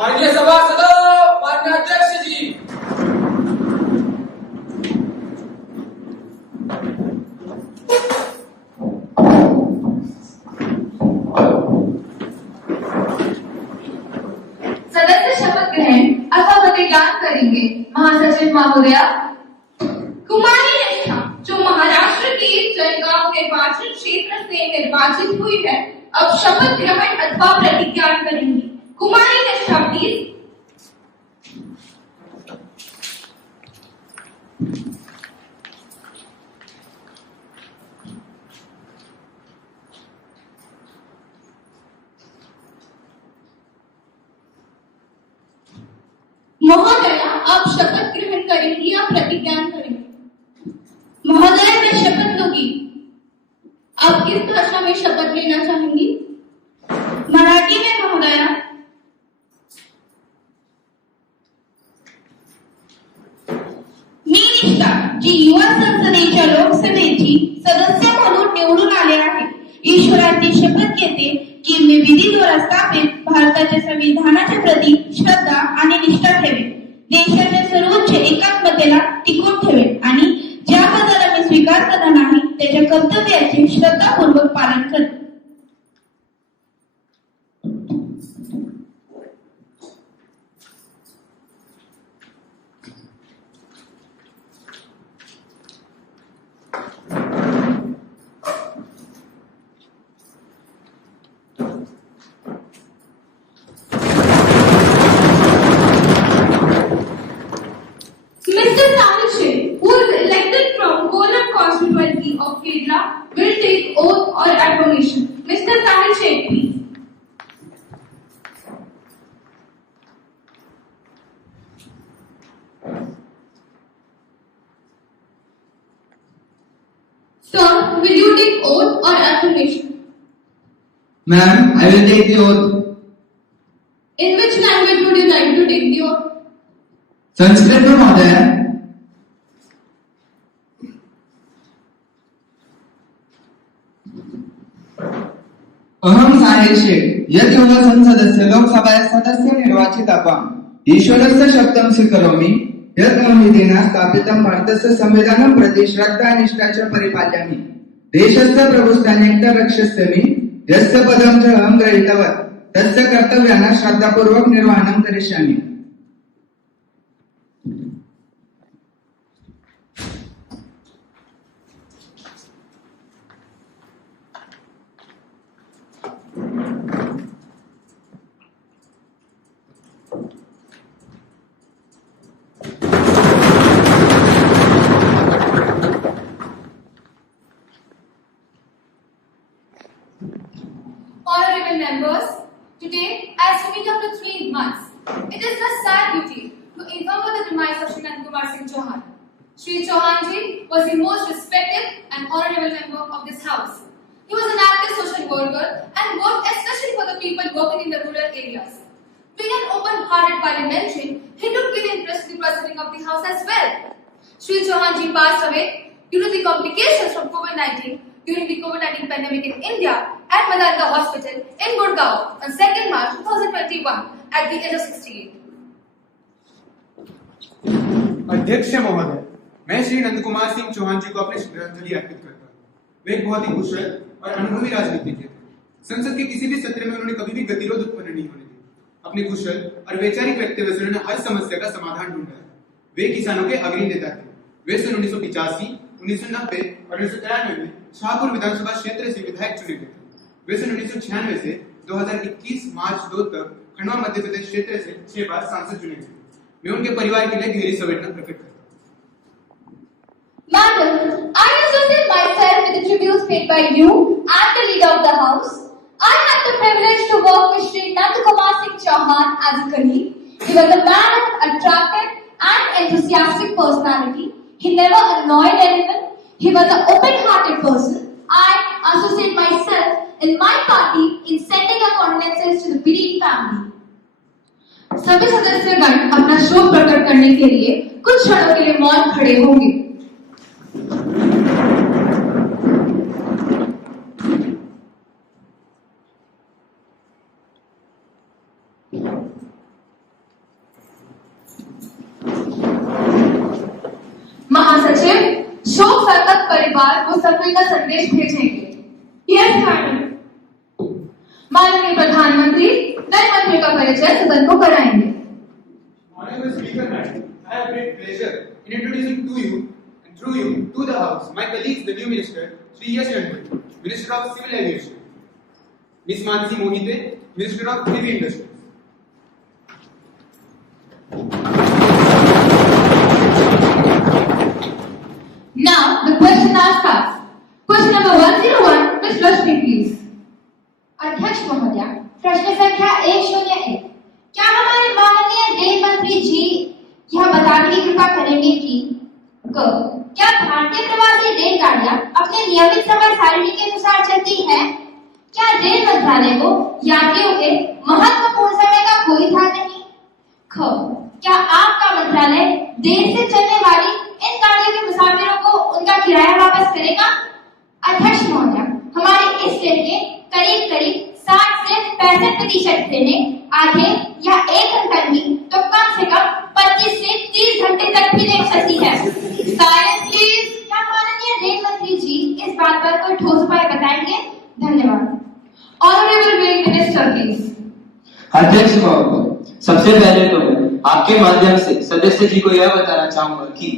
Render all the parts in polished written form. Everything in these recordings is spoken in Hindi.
माननीय सभासदों, माननीय अध्यक्ष जी, सदस्य शपथ ग्रहण अथवा प्रतिज्ञान करेंगे। महासचिव महोदया। कुमारी निष्ठा जो महाराष्ट्र के जलगांव निर्वाचन क्षेत्र से निर्वाचित हुई है, अब शपथ ग्रहण अथवा प्रतिज्ञान करेंगी। कुमारी निष्ठा प्लीज। महोदया, आप शपथ ग्रहण करेंगी या प्रतिज्ञान करेंगी? महोदया, मैं शपथ लूंगी। आप किस भाषा में शपथ लेना चाहेंगी? मराठी में महोदया। मी निष्ठा जी युवा संसदेच्या लोकसभेची सदस्य म्हणून निवडून आले आहे, ईश्वराची शपथ घेते की मी विधीद्वारा स्थापित भारताच्या संविधानाच्या प्रती श्रद्धा आणि निष्ठा ठेवेन, देशाच्या सर्वोच्च एकात्मतेला टिकवून ठेवेन आणि ज्या पदाला मी स्वीकार करणार नाही त्याच्या कर्तव्याचे श्रद्धापूर्वक पालन करेन। Mr. Sahil Sheikh, who is elected from Kolam constituency of Kerala, will take oath or affirmation. Mr. Sahil Sheikh, please. Sir, will you take oath or affirmation? Ma'am, I will take the oath. In which language would you like to take the oath? Sanskrit में महोदय। अहम साहिल शेख यदि युवा संसदस्य लोकसभाया सदस्य निर्वाचितापां ईश्वरस्य शपथं स्वीकरोमि यत् मम विधिना स्थापितं भारतस्य संविधानं प्रति श्रद्धा निष्ठा च परिपालयामि, देशस्य प्रभुस्थाने रक्षस्यामि, यस्य पदं च अहं गृहीतवान् तस्य कर्तव्यानां श्रद्धापूर्वक निर्वहणं करिष्यामि। Honorable members, today, as we meet after 3 months, it is a sad duty to inform of the demise of Shri Nand Kumar Singh Chauhan. Shri Chauhan ji was the most respected and honorable member of this house. He was an active social worker and worked especially for the people working in the rural areas. Being an open-hearted parliamentarian, he took keen interest in the proceeding of the house as well. Shri Chauhan ji passed away due to the complications from COVID-19 during the COVID-19 pandemic in India at Medanta Hospital in Gurgaon on 2nd March 2021 at the age of 68. अध्यक्ष महोदय, मैं श्री नंद कुमार सिंह चौहान जी को अपनी श्रद्धांजलि अर्पित करता हूँ। वे एक बहुत ही कुशल और अनुभवी राजनीतिज्ञ थे। संसद के किसी भी सत्र में उन्होंने कभी भी गतिरोध उत्पन्न नहीं होने दी। अपने कुशल और वैचारिक व्यक्तित्व से उन्होंने हर समस्या का समाधान ढूंढा है। वे किसानों के अग्रणी नेता थे। वे सन 1985, 1990 और 1993 में शाहपुर विधानसभा क्षेत्र से विधायक चुने गए थे। वे सन 1996 से 2021 मार्च 2 तक खंडवा मध्य प्रदेश क्षेत्र से 6 बार सांसद चुने गए। मैं उनके परिवार के लिए गहरी संवेदना प्रकट करता हूँ। Madam, I associate myself with the tributes paid by you and the leader of the house. I had the privilege to work with Shri Nand Kumar Singh Chauhan as a colleague. He was a man of attractive and enthusiastic personality. He never annoyed anyone. He was an open-hearted person. I associate myself in my party in sending our condolences to the bereaved family. सभी सदस्यगण अपना शोक प्रकट करने के लिए कुछ क्षणों के लिए मौन खड़े होंगे। बाद वो सफल का संदेश भेजेंगे। Yes madam. माननीय प्रधानमंत्री नए मंत्री का परिचय सदन को कराएंगे। Honorable Speaker, Madam, I have great pleasure in introducing to you and through you to the House my colleagues, the new Minister, Shri Yash Yadav, Minister of Civil Aviation, Ms. Mansi Mohite, Minister of Heavy Industries. Now the question now starts. Question number 101, Ms. Rashmi, please. अध्यक्ष महोदय, प्रश्न संख्या 101। क्या हमारे माननीय रेल मंत्री जी यह बताने की कृपा करेंगे कि क्या भारतीय प्रवासी रेलगाड़ियां अपने नियमित समय सारिणी के अनुसार चलती है? क्या रेल मंत्रालय को यात्रियों के महत्वपूर्ण समय का कोई ध्यान नहीं? क्या आपका मंत्रालय देर से चलने वाली इन गाड़ियों के मुसाफिरों को उनका किराया वापस करेगा? अध्यक्ष महोदय, हमारी इस ट्रेन के करीब 60 से 65% ट्रेनें आधे या 1 घंटा की तो कम से कम 25 से 30 घंटे तक भी ले सकती है। Silence please. क्या माननीय रेल मंत्री जी इस बात पर कोई ठोस उपाय बताएंगे? धन्यवाद। Honorable Rail Minister, please. अध्यक्ष महोदय, सबसे पहले तो मैं आपके माध्यम से सदस्य जी को यह बताना चाहूंगा कि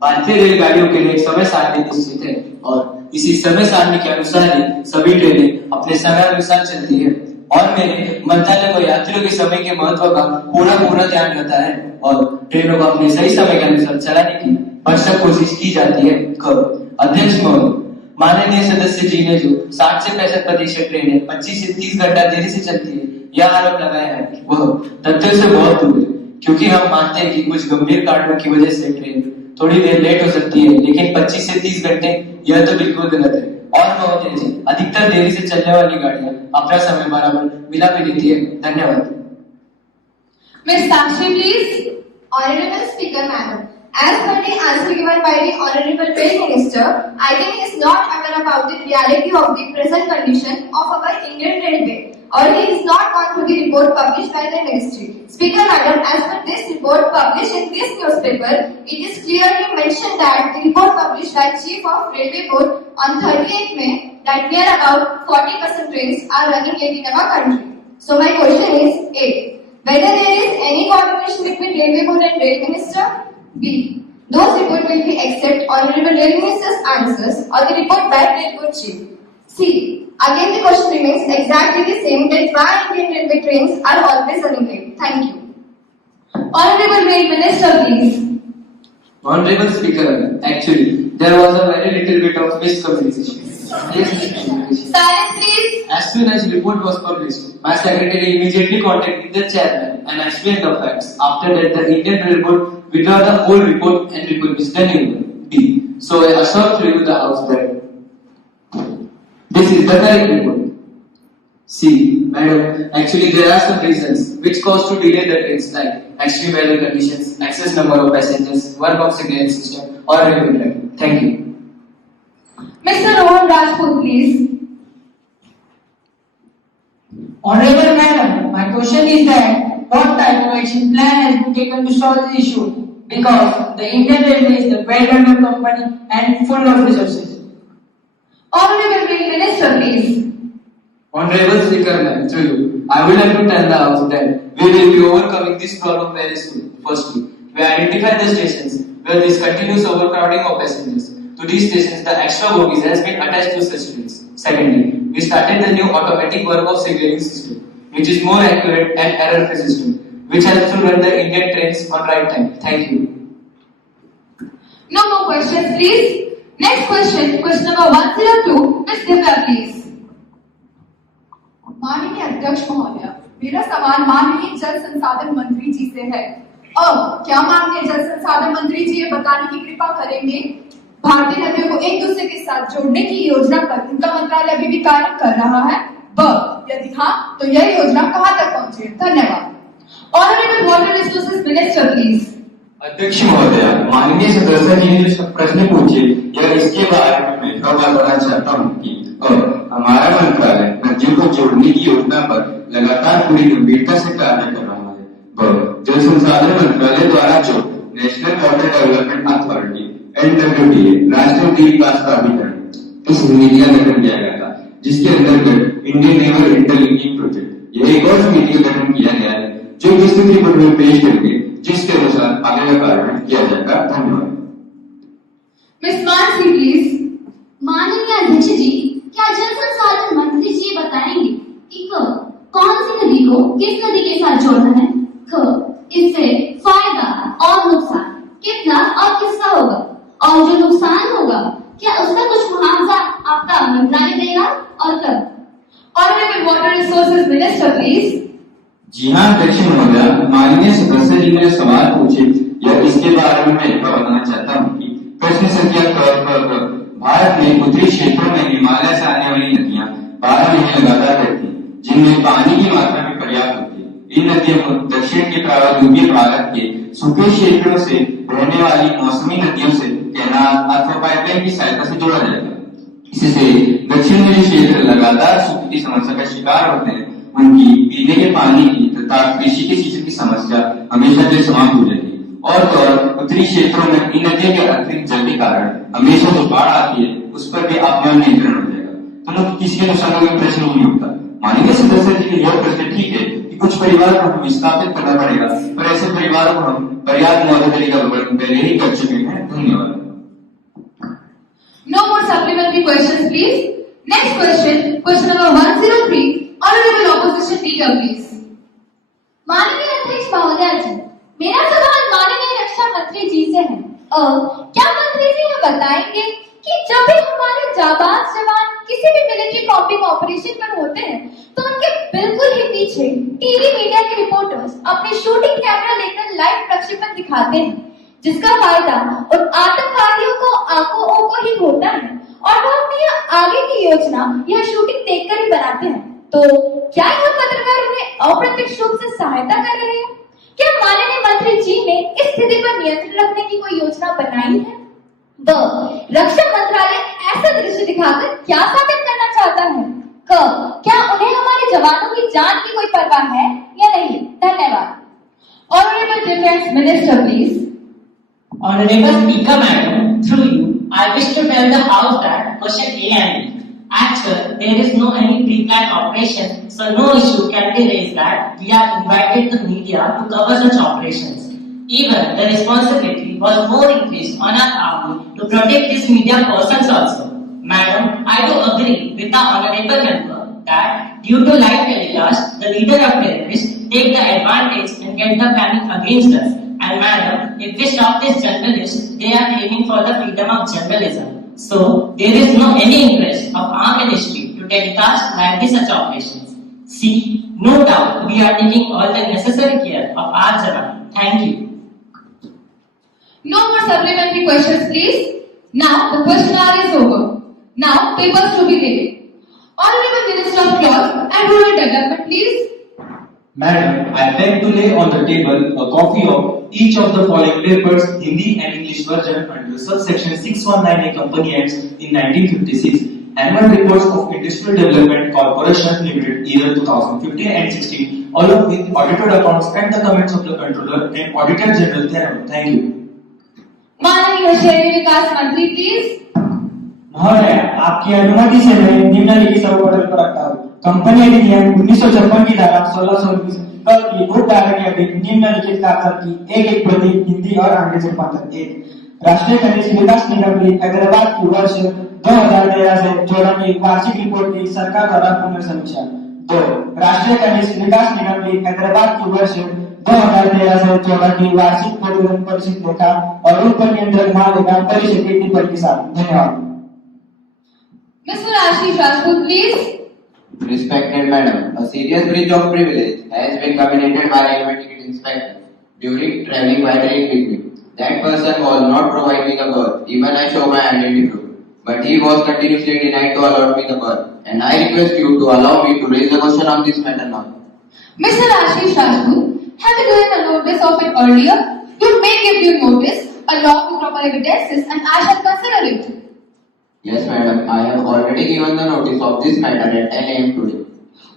भारतीय रेलगाड़ियों के लिए समय सारणी निश्चित है और इसी समय सारणी के अनुसार ही सभी ट्रेनें अपने समय अनुसार चलती है और मेरे मंत्रालय को यात्रियों के समय के महत्व का पूरा ध्यान रहता है और ट्रेनों को अपने सही समय के अनुसार चलाने की भरसक कोशिश की जाती है। अध्यक्ष महोदय, माननीय सदस्य जी ने जो 60 से 65% ट्रेनें 25 से 30 घंटा देरी से चलती है यह आरोप लगाया है वह तथ्यों से बहुत दूर है, क्योंकि हम मानते हैं कि कुछ गंभीर कारणों की वजह से ट्रेन थोड़ी देर लेट हो सकती है, लेकिन 25 से 30 घंटे यह तो बिल्कुल गलत है। और महोदय जी, अधिकतर देरी से चलने वाली गाड़ियां अपना समय बराबर मिला भी देती है। धन्यवाद। Ms. Sakshi, please. Honorable Speaker, Madam, as per the answer given by the Honorable Rail Minister, I think he is not aware about the reality of the present condition of our Indian Railway, or he is not gone through the report published by the Ministry. Speaker, Madam, as per this report published in this newspaper, it is clearly mentioned that the report published by Chief of Railway Board on 38th May that near about 40% trains are running late in our country. So my question is A. Whether there is any coordination between Railway Board and Rail Minister? B. Those report will be accept Honorable Rail Minister's answers or the report by Rail Board Chief. C. Again the question remains exactly the same that why Indian Railway trains are always running late. Thank you. Honorable Rail Minister, please. Honorable Speaker, actually there was a very little bit of miscommunication. Silence, please. As soon as the report was published, my secretary immediately contacted the chairman and explained the facts. After that, the Indian Railway withdrew the whole report and republished the new one. B. So I assure to you the House that this is the correct report. C. Madam, actually there are some reasons which cause to delay the trains like extreme weather conditions, excess number of passengers, work of signal system or railway track. Thank you. Mr. Rohan Rajput, please. Honorable Madam, my question is that what type of action plan has been taken to solve the issue? Because the Indian Railway is a well-run company and full of resources. Honorable Rail Minister, please. Honorable Speaker, ma'am, through you, I would like to tell the House that we will be overcoming this problem very soon. Firstly, we identify the stations where there is continuous overcrowding of passengers. To these stations, the extra bogies has been attached to such trains. Secondly, we started the new automatic work of signaling system, which is more accurate and error-free system, which helps to run the Indian trains on right time. Thank you. No more questions, please. Next question, question number 102, Ms. Divya, please. माननीय अध्यक्ष महोदय, मेरा सवाल माननीय जल संसाधन मंत्री जी से है। अब क्या माननीय जल संसाधन मंत्री जी ये बताने की कृपा करेंगे भारतीय नदियों को एक दूसरे के साथ जोड़ने की योजना पर उनका मंत्रालय अभी भी कार्य कर रहा है? यदि हाँ, तो यह योजना कहां तक पहुंची है? धन्यवाद। Honorable Water Resources Minister, please. अध्यक्ष महोदय, माननीय सदस्य जी ने जो प्रश्न पूछे या इसके बारे में मैं बताना चाहता हूँ कि हमारा मंत्रालय नदियों को जोड़ने की योजना पर लगातार पूरी गंभीरता से कार्य कर रहा है। जल संसाधन मंत्रालय द्वारा जो national water development authority NWDA राष्ट्रीय नदी विकास प्राधिकरण इस समिति का गठन किया गया था, जिसके अंतर्गत इंडियन नेवल इंटरलिंकिंग प्रोजेक्ट, यह एक और समिति का गठन किया गया है जो विस्तृत रिपोर्ट में पेश करके जिसके अनुसार आगे का कार्य किया जाएगा। धन्यवाद। Miss Mansi please. माननीय अध्यक्ष जी, क्या जल संसाधन मंत्री जी बताएंगे कि कौन सी नदी को किस नदी के साथ जोड़ना है, इससे फायदा और नुकसान कितना और किसका होगा, और जो नुकसान होगा क्या उसका कुछ मुआवजा आपका मंत्रालय देगा और कब? Honourable water resources minister please. जी हाँ अध्यक्ष महोदय, माननीय सदस्य जी ने सवाल पूछे या इसके बारे में मैं बताना चाहता हूँ कि प्रश्न संख्या पर भारत में उत्तरी क्षेत्रों में हिमालय से आने वाली नदियां 12 महीने लगातार रहती हैं, जिनमें पानी की मात्रा भी पर्याप्त होती है। इन नदियों को दक्षिण के प्रायद्वीपीय भारत के सूखे क्षेत्रों से बहने वाली मौसमी नदियों से कैनाल अथवा पाइपलाइन की सहायता से जोड़ा जाएगा। इससे दक्षिण में जो क्षेत्र लगातार सूखे की समस्या का शिकार होते हैं, उनकी पीने के पानी की तथा कृषि के सिंचाई की समस्या हमेशा से समाप्त हो जाएगी। और तो और उत्तरी क्षेत्रों में इन नदियों के अतिरिक्त जल के कारण हमेशा जो बाढ़ आती है उस पर भी अपना नियंत्रण हो जाएगा, तो किसी के नुकसान का प्रश्न नहीं होता। माननीय सदस्य जी के यह प्रश्न ठीक है कि कुछ परिवार को हमें स्थापित करना पड़ेगा, पर ऐसे परिवारों को हम पर्याप्त मुआवजा देने का वर्णन पहले ही कर चुके हैं। धन्यवाद। No more supplementary questions, please. Next question, question number 103. Honorable Opposition Leader, please. माननीय अध्यक्ष महोदय जी, मेरा सवाल माननीय रक्षा मंत्री जी से है। क्या मंत्री जी हमें बताएंगे कि जब भी हमारे जाबाज जवान किसी भी मिलिट्री कॉम्बिंग ऑपरेशन पर होते हैं, तो उनके बिल्कुल ही पीछे टीवी मीडिया के रिपोर्टर्स अपने शूटिंग कैमरा लेकर लाइव प्रक्षेपण दिखाते हैं, जिसका फायदा उन आतंकवादियों को आंखों को ही होता है और वो अपनी आगे की योजना यह शूटिंग देखकर ही बनाते हैं। तो क्या यह पत्रकार उन्हें अप्रत्यक्ष रूप से सहायता कर रहे हैं? क्या माननीय मंत्री जी ने इस स्थिति पर नियंत्रण रखने की कोई योजना बनाई है? रक्षा मंत्रालय ऐसा दृश्य दिखाकर क्या साबित करना चाहता है? क्या उन्हें हमारे जवानों की जान की कोई परवाह है या नहीं? धन्यवाद। Honorable Defense Minister, please. Honorable Speaker Madam, through you, I wish to tell the House that question A and B. Actually, there is no any pre-planned operation, so no issue can be raised that we have invited the media to cover such operations. Even the responsibility was more increased on our army to protect these media persons also. Madam, I do agree with the honorable member that due to live telecast, the leader of terrorists take the advantage and get the panic against us. And madam, if we stop these journalists, they are aiming for the freedom of journalism. So there is no any interest of our ministry to telecast live such operations. See, no doubt we are taking all the necessary care of our jawan. Thank you. No more supplementary questions, please. Now the question hour is over. Now papers to be read. Honorable Minister of Laws and Rural Development, please. Madam, I beg to lay on the table a copy of each of the following papers, Hindi and English version under subsection 619A Company Acts in 1956, Annual Reports of Industrial Development Corporation Limited year 2015 and 16, along with audited accounts and the comments of the Controller and Auditor General thereof. Thank you. माननीय शहरी विकास मंत्री, प्लीज। महोदय, आपकी अनुमति से मैं निम्नलिखित सर्वोपरि पर रखता हूँ। कंपनी अधिनियम 1956 की धारा 1619 की ग्रुप धारा के अधीन निम्नलिखित कागजात की एक प्रति हिंदी और अंग्रेजी रूपांतर। 1. राष्ट्रीय खनिज विकास निगम की हैदराबाद की वर्ष 2013 से 14 की वार्षिक रिपोर्ट की सरकार द्वारा पुनर्समीक्षा। 2. राष्ट्रीय खनिज विकास निगम की हैदराबाद की वर्ष 2013 से 14 की वार्षिक प्रतिवेदन परिषद लेखा और ऊपर नियंत्रक महालेखा परिषद की टिप्पणी के साथ। धन्यवाद। Mr. Ashish Rajput, please. Respected Madam, a serious breach of privilege has been committed by railway ticket inspector during travelling by train with me. That person was not provided me the berth, even I show my identity proof. But he was continuously denied to allot me the berth, and I request you to allow me to raise the question on this matter now. Mr. Ashish Rajput, have you given a notice of it earlier? You may give due notice along with proper evidences, and I shall consider it. Yes, Madam, I have already given the notice of this matter at 10 a.m. today.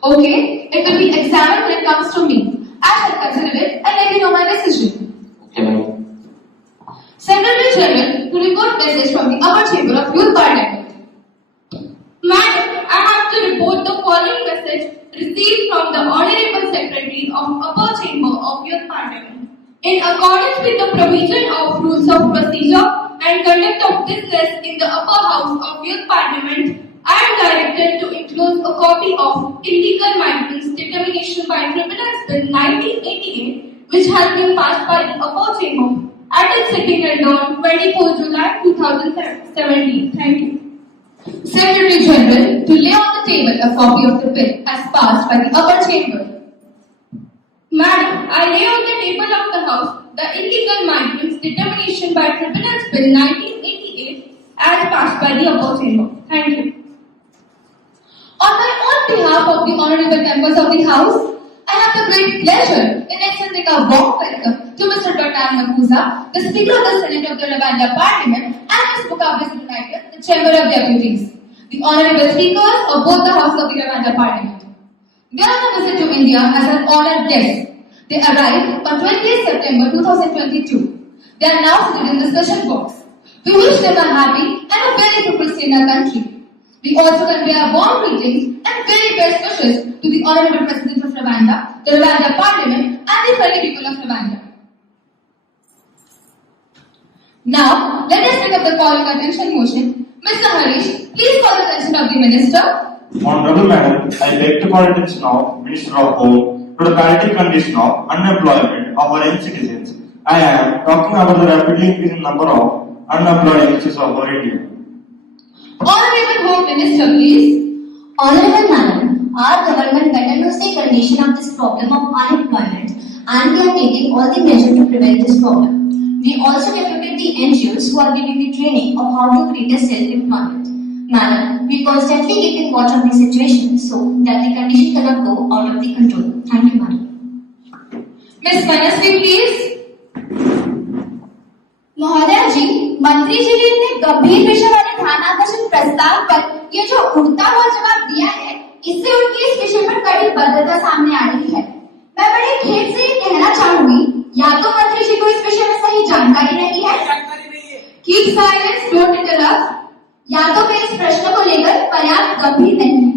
Okay, it will be examined when it comes to me. I shall consider it and let you know my decision. Okay, Madam. Secretary General to record message from the upper chamber of Youth Parliament. report the following message received from the Honorable Secretary of Upper Chamber of Youth Parliament. In accordance with the provision of rules of procedure and conduct of business in the Upper House of Youth Parliament, I am directed to enclose a copy of Illegal Migrants Determination by Tribunals Bill 1988, which has been passed by the Upper Chamber at its sitting held on 24 July 2017. Thank you. Secretary General to lay on the table a copy of the bill as passed by the Upper Chamber. Madam, I lay on the table of the House the Illegal Migrants Determination by Tribunals Bill 1988 as passed by the Upper Chamber. Thank you. On my own behalf of the honorable members of the House, I have the great pleasure in extending a warm welcome to Mr. Bertan Makuza, the Speaker of the Senate of the Rwanda Parliament, and Ms. Mukablis United, the Chamber of Deputies, the honorable speakers of both the Houses of the Rwanda Parliament. They are on a visit to India as an honored guest. They arrived on 20th September 2022. They are now seated in the session box. We wish them a happy and a very fruitful stay in our country. We also convey our warm greetings and very best wishes to the Honorable President of Rwanda, the Rwanda Parliament, and the fellow people of Rwanda. Now, let us take up the calling attention motion. Mr. Harish, please call the attention of the Minister. Honorable Madam, I beg to call attention of Minister of Home to the current condition of unemployment of our young citizens. I am talking about the rapidly increasing number of unemployed youngsters of our India. Honorable Home Minister, please. Honorable Madam, our government better knows the condition of this problem of unemployment and we are taking all the measures to prevent this problem. We also deputed the NGOs who are giving the training of how to create a self-employment. Madam, we constantly keep in watch of the situation so that the condition cannot go out of the control. Thank you, Madam. Ms. Manasvi, please. महोदय जी, मंत्री जी ने इतने गंभीर विषय वाले ध्यानाकर्षण प्रस्ताव पर ये जो उड़ता हुआ जवाब दिया है, इससे उनकी इस विषय पर कड़ी बद्धता सामने आ रही है। मैं बड़े खेद से ये कहना चाहूंगी, या तो मंत्री जी को इस विषय में सही जानकारी नहीं है, कीप साइलेंस, डोंट इंटरप्ट, या तो वे इस प्रश्न को लेकर पर्याप्त गंभीर नहीं है।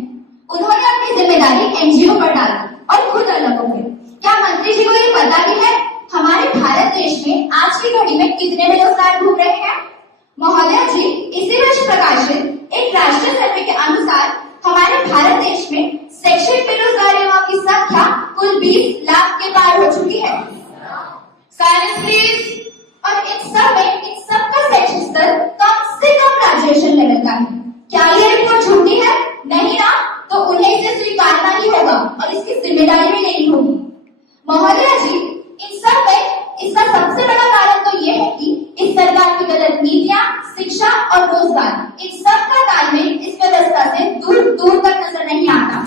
उन्होंने अपनी जिम्मेदारी एनजीओ पर डाली और खुद अलग हो गए। क्या मंत्री जी को ये पता भी है हमारे भारत देश में आज की घड़ी में कितने बेरोजगार घूम रहे हैं? महोदय जी, इसी वर्ष प्रकाशित एक राष्ट्रीय सर्वे के अनुसार हमारे भारत देश में शैक्षिक बेरोजगार युवाओं की संख्या कुल 20 लाख के पार हो चुकी है। Silence please. और इन सब का शैक्षिक स्तर कम से कम ग्रेजुएशन लेवल का है। क्या ये रिपोर्ट झूठी है? नहीं ना, तो उन्हें इसे स्वीकारना ही होगा और इसकी जिम्मेदारी भी लेनी होगी। महोदय जी, इन सब में इसका सबसे बड़ा कारण तो ये है कि इस सरकार की गलत नीतियां, शिक्षा और रोजगार, इन सब का तालमेल इस व्यवस्था से दूर दूर तक नजर नहीं आता।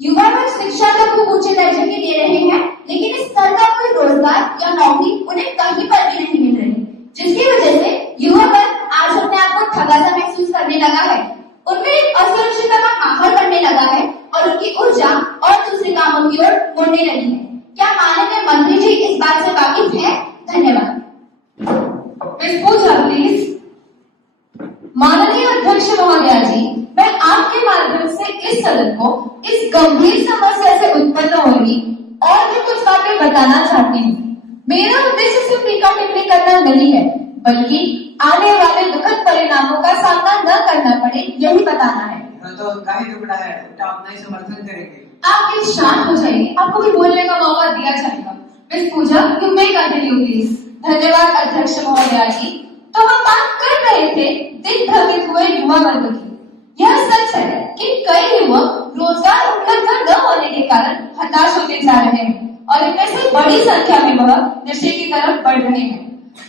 युवा वर्ग शिक्षा तो खूब ऊंचे दर्जे की दे रहे हैं, लेकिन इस स्तर का कोई रोजगार या नौकरी उन्हें कहीं पर भी नहीं मिल रही, जिसकी वजह से युवा वर्ग आज अपने आप को ठगा सा महसूस करने लगा है। उनमें एक असुरक्षितता का माहौल बनने लगा है और उनकी ऊर्जा और दूसरे कामों की ओर मुड़ने लगी है। क्या माननीय मंत्री जी इस बात से वाकिफ हैं? धन्यवाद। Miss Pooja please. माननीय अध्यक्ष महोदया जी, मैं आपके माध्यम से इस सदन को इस गंभीर समस्या से उत्पन्न हो रही और भी कुछ बातें बताना चाहती हूँ। मेरा उद्देश्य सिर्फ टीका टिप्पणी करना नहीं है, बल्कि आने वाले दुखद परिणामों का सामना न करना पड़े, यही बताना है। तो गाही टुकड़ा है, तो अपना ही समर्थन करेंगे। आप प्लीज शांत हो जाइए, आपको भी बोलने का मौका दिया जाएगा। Miss Pooja, you may continue please. धन्यवाद अध्यक्ष महोदया जी। तो हम बात कर रहे थे दिग्भ्रमित हुए युवा वर्ग की। यह सच है कि कई युवक रोजगार उपलब्ध न होने के कारण हताश होते जा रहे हैं और इनमें से बड़ी संख्या में वह नशे की तरफ बढ़ रहे हैं।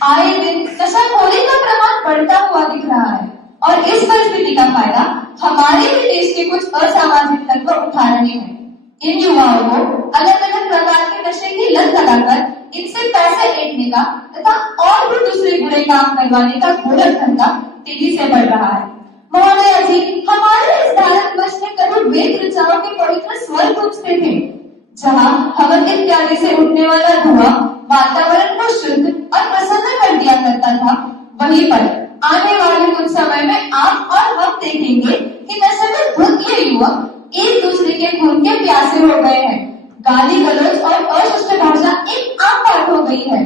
आए दिन नशाखोरी का प्रमाण बढ़ता हुआ दिख रहा है और इस परिस्थिति का फायदा हमारे ही देश के कुछ असामाजिक तत्व उठा रहे हैं। इन युवाओं को अलग अलग प्रकार के नशे की लत लगाकर इनसे पैसे ऐंठने का तथा और भी दूसरे बुरे काम करवाने का घोर धंधा तेजी से बढ़ रहा है। महोदया जी, हमारे इस भारतवर्ष में कभी वेद ऋचाओं के पवित्र स्वर गूंजते थे, जहाँ हवन इत्यादि से उठने वाला धुआं वातावरण को शुद्ध और प्रसन्न कर दिया करता था। वहीं पर आने वाले कुछ समय में आप और हम देखेंगे कि नशे में धुत ये युवक एक दूसरे के खून के प्यासे हो गए हैं। गाली गलौज और अशिष्ट भाषा एक आम बात हो गई है।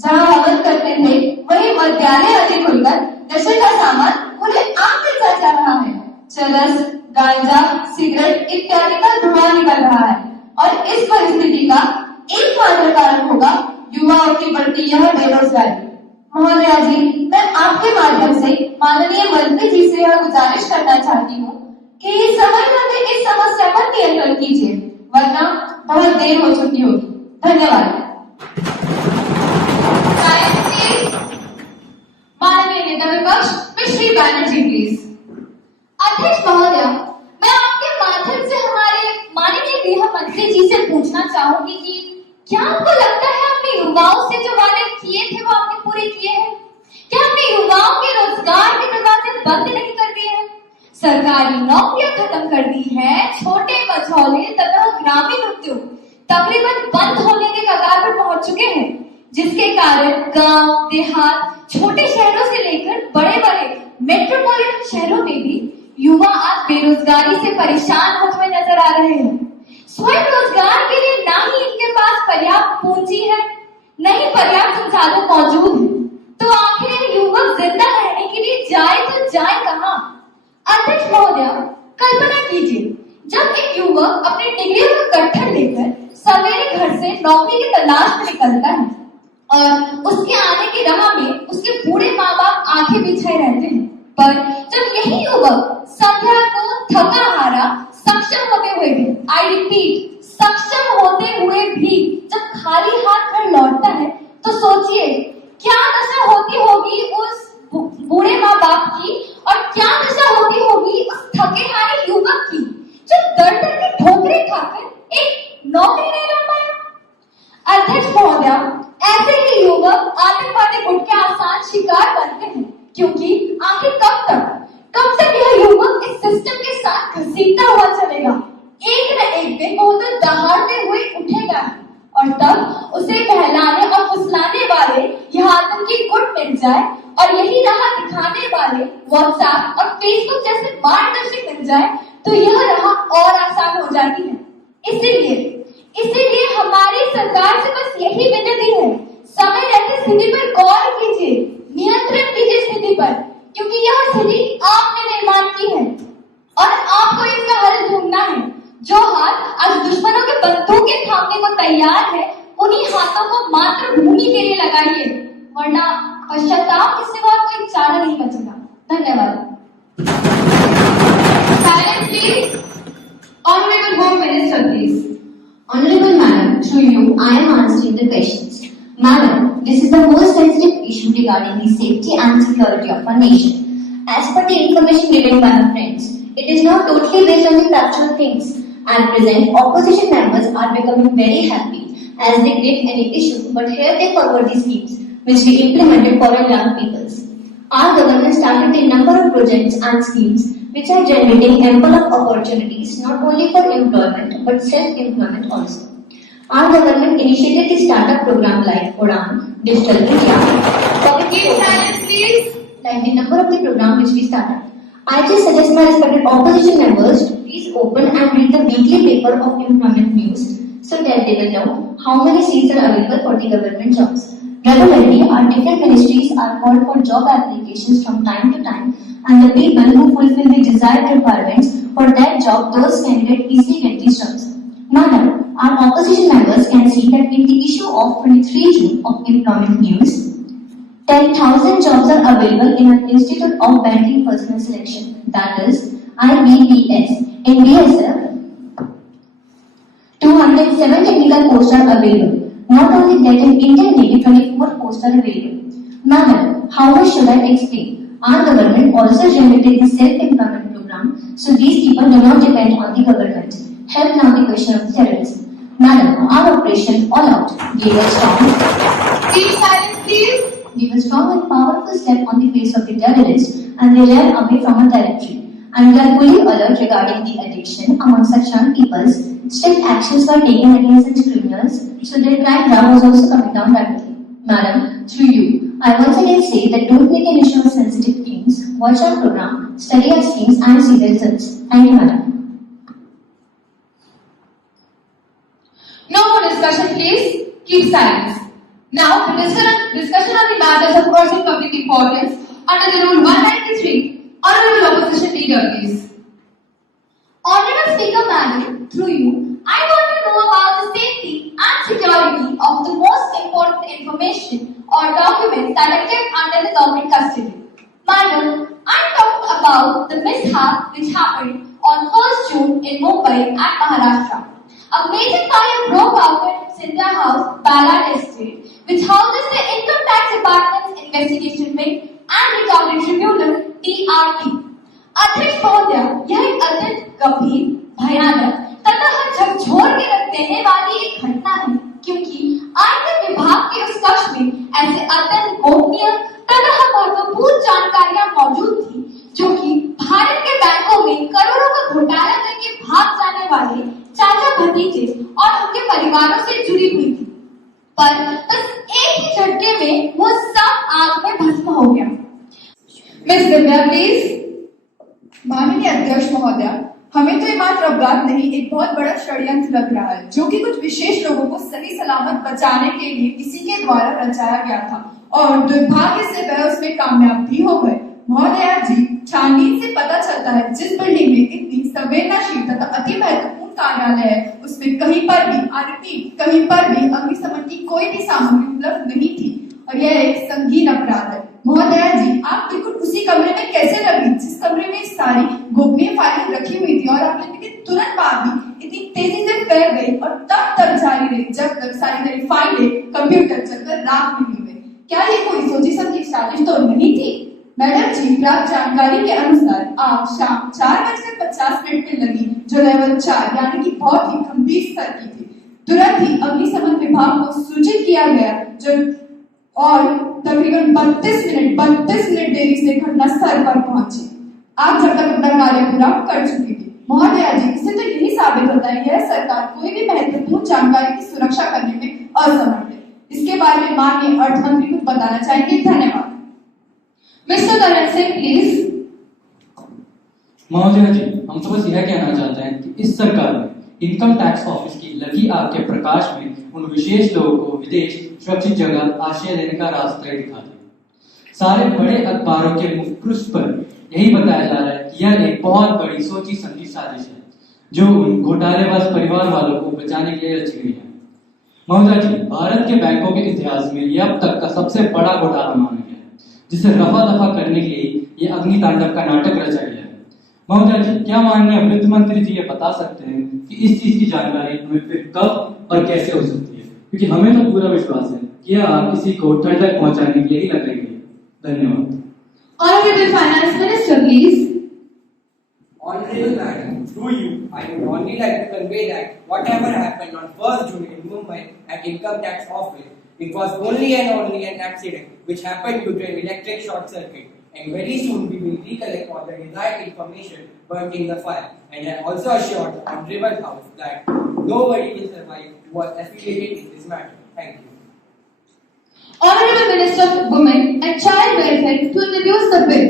जहाँ हवन करते थे वही मद्यालय अधिक खुलकर नशे का सामान खुले आम बेचा जा रहा है। चरस, गांजा, सिगरेट इत्यादि का धुआं निकल रहा है और इस परिस्थिति का एकमात्र कारण होगा युवाओं की बढ़ती यह बेरोजगारी। महोदया जी, मैं आपके माध्यम से माननीय मंत्री जी से यह गुजारिश करना चाहती हूँ कि समय रहते इस समस्या पर नियंत्रण कीजिए, वरना बहुत देर हो चुकी होगी। धन्यवाद। माननीय नेता विपक्ष श्री बैनर्जी प्लीज। अध्यक्ष महोदय, मैं आपके माध्यम से हमारे माननीय गृह मंत्री जी से पूछना चाहूंगी कि क्या आपको लगता है अपने युवाओं से जो वादे किए थे वो आपने पूरे किए हैं? क्या अपने युवाओं के रोजगार के दरवाजे बंद नहीं कर दिए हैं? सरकारी नौकरियां खत्म कर दी है, छोटे मझौले तथा ग्रामीण उद्योग तकरीबन बंद होने के कगार पर पहुंच चुके हैं, जिसके कारण गांव, देहात, छोटे शहरों से लेकर बड़े बड़े मेट्रोपॉलिटन शहरों में भी युवा आज बेरोजगारी से परेशान होते हुए नजर आ रहे हैं। स्वयं रोजगार के लिए ना ही इनके पास पर्याप्त पूंजी है, न ही पर्याप्त संसाधन मौजूद है, तो आखिर युवक जिंदा रहने के लिए जाए तो जाए कहाँ? अध्यक्ष महोदय, कल्पना कीजिए, जब एक युवक अपने डिग्रियों का गट्ठर लेकर सवेरे घर से नौकरी की तलाश में निकलता है और उसके आने की राह में उसके बूढ़े माँ बाप आंखें बिछाए रहते हैं, पर जब यही युवक संध्या को थका हारा सक्षम होते हुए भी, आई रिपीट सक्षम होते हुए भी जब खाली हाथ घर लौटता है, तो सोचिए क्या दशा होती होगी उस बूढ़े माँ बाप की और क्या दशा होती होगी उस थके हारे युवक की जो दर दर की ठोकरें खाकर एक नौकरी नहीं ला पाया। अध्यक्ष महोदय, ऐसे ही युवक आतंकवादी गुट के आसान शिकार बनते हैं, क्योंकि आखिर कब तक यह युवक इस सिस्टम के साथ घसीटता हुआ चलेगा? एक न एक दिन वो तो दहाड़ते हुए उठेगा और तब उसे बहलाने और फुसलाने वाले यह आतंकी गुट मिल जाए और यही राह दिखाने वाले व्हाट्सएप और फेसबुक जैसे मार्गदर्शक मिल जाए तो यह राह और आसान हो जाती है। इसीलिए हमारी सरकार से बस यही विनती है, समय रहते स्थिति पर गौर कीजिए, नियंत्रण कीजिए स्थिति पर, क्योंकि यह स्थिति आपने निर्माण की है और आपको इसका हल ढूंढना है। जो हाथ आज दुश्मनों के बंदूकें थामने को तैयार है, उन्हीं हाथों को मातृभूमि के लिए लगाइए, वरना पश्चाताप के सिवा कोई चारा नहीं बचेगा। धन्यवाद। Silence please. Honorable Home Minister please. Honorable Madam, through you, I am answering the questions. Madam, this is the most sensitive issue regarding the safety and security of our nation. As per the information given by our friends, it is not totally based on the factual things. At present, opposition members are becoming very happy as they grip any issue, but here they forward the schemes which we implemented for our young peoples. Our government started a number of projects and schemes which are generating ample of opportunities not only for employment but self-employment also. Our government initiated the startup program like Udaan, Digital India. Like the number of the program which we started. I just suggest my respected opposition members to please open and read the weekly paper of employment news so that they will know how many seats are available for the government jobs. Regularly, our different ministries are called for job applications from time to time, and the people who fulfill the desired requirements for that job, those candidates easily get these jobs. Madam, our opposition members can see that in the issue of 23 June of Employment News, 10,000 jobs are available in an Institute of Banking Personnel Selection, that is IBPS. In BSF, 207 technical posts are available. Not only that, in Indian Navy, 24 posts are available. Madam, how much should I explain? Our government also generated the self-employment program, so these people do not depend on the government. Help now the question of terrorism. Madam, our operation All Out gave a strong, gave a strong and powerful step on the face of the terrorists, and they ran away from our territory. And we are fully alert regarding the addiction among such young peoples. Strict actions were taken against such criminals, so their crime drama was also coming down rapidly. Madam, through you, I once again say that don't make an issue of sensitive watch our program, study our streams and see the results. Thank you, madam. No more discussion, please. Keep silence. Now, the discussion on the matters of urgent public importance under the Rule 193. Honorable Opposition Leader, please. Honorable Speaker Madam, through you, I want to know about the safety and security of the most important information or documents that are kept under the government custody. Madam, I'm talking about the mishap which happened on 1st June in Mumbai and Maharashtra. A major fire broke out in Sindhya House, Balad Estate, which houses the Income Tax Department's Investigation Wing and Recovery Tribunal (TRT). अध्यक्ष महोदय, यह एक अत्यंत गंभीर, भयानक तथा झकझोर के रख देने वाली एक घटना है, क्योंकि आयकर विभाग के उस कक्ष में ऐसे अत्यंत गोपनीय तथा महत्वपूर्ण जानकारियां मौजूद थी, जो कि भारत के बैंकों में करोड़ों का घोटाला करके भाग जाने वाले चाचा भतीजे और उनके परिवारों से जुड़ी हुई थी। पर बस एक ही झटके में वो सब आग में भस्म हो गया। Miss Divya, please. माननीय अध्यक्ष महोदय, हमें तो ये मात्र अपराध नहीं, एक बहुत बड़ा षड्यंत्र लग रहा है, जो कि कुछ विशेष लोगों को सही सलामत बचाने के लिए किसी के द्वारा रचाया गया था और दुर्भाग्य से वह उसमें कामयाब भी हो गए। महोदया जी, छानबीन से पता चलता है जिस बिल्डिंग में इतनी संवेदनशील तथा अति महत्वपूर्ण कार्यालय है, उसमें कहीं पर भी कहीं पर भी अग्निशमन की कोई भी सामग्री उपलब्ध नहीं थी और यह एक संगीन अपराध है। महोदया जी, आप बिल्कुल उसी कमरे में कैसे रही जिस कमरे में सारी गोपनीय फाइलें रखी हुई थी और आप लेने के तुरंत बाद भी इतनी तेजी से फैल गई और तब तक जारी रही जब तक सारी फाइलें कंप्यूटर चलकर राख नहीं हुई। क्या ये कोई सोची समझी साजिश तो नहीं थी? मैडम जी, प्राप्त जानकारी के अनुसार आप शाम 4:50 पे लगी, जो लेवल 4 यानी कि बहुत ही गंभीर स्तर की थी। तुरंत ही अग्निशमन विभाग को सूचित किया गया, जो और तकरीबन 32 मिनट देरी से घटना स्थल पर पहुंची। आप जब तक अपना कार्य पूरा कर चुकी थी। महोदया जी, इससे तो यही साबित होता है यह सरकार कोई भी महत्वपूर्ण जानकारी की सुरक्षा करने में असमर्थ है। इसके बारे में माननीय अर्थ मंत्री कुछ बताना चाहेंगे? धन्यवाद। Mister Karan Singh, please. महोदया जी, हम तो बस यह कहना चाहते हैं कि इस सरकार ने इनकम टैक्स ऑफिस की लगी आग के प्रकाश में उन विशेष लोगों को विदेश सुरक्षित जगह आश्रय देने का रास्ता ही दिखा दिया। सारे बड़े अखबारों के मुखपृष्ठ पर यही बताया जा रहा है कि यह एक बहुत बड़ी सोची समझी साजिश है, जो उन घोटालेबाज परिवार वालों को बचाने के लिए रची गई है। महोदया जी, भारत के बैंकों के इतिहास में यह अब तक का सबसे बड़ा घोटाला माना गया है, जिसे रफा दफा करने के लिए यह अग्नि तांडव का नाटक रचा गया है। महोदया जी, क्या माननीय वित्त मंत्री जी ये बता सकते हैं कि इस चीज की जानकारी हमें फिर कब और कैसे हो सकती है? क्योंकि हमें तो पूरा विश्वास है कि यह आग किसी को ठंड तक पहुंचाने के लिए ही लगाई गई है। धन्यवाद। Honorable Finance Minister, please. Honorable Madam, through you, I would only like to convey that whatever happened on 1st June in Mumbai at Income Tax Office, it was only an accident which happened due to an electric short circuit. And very soon we will recollect all the desired information burnt in the fire. And I also assured the Honorable House that nobody will survive who was affiliated in this matter. Thank you. Honorable Minister of Women and Child Welfare to introduce the bill.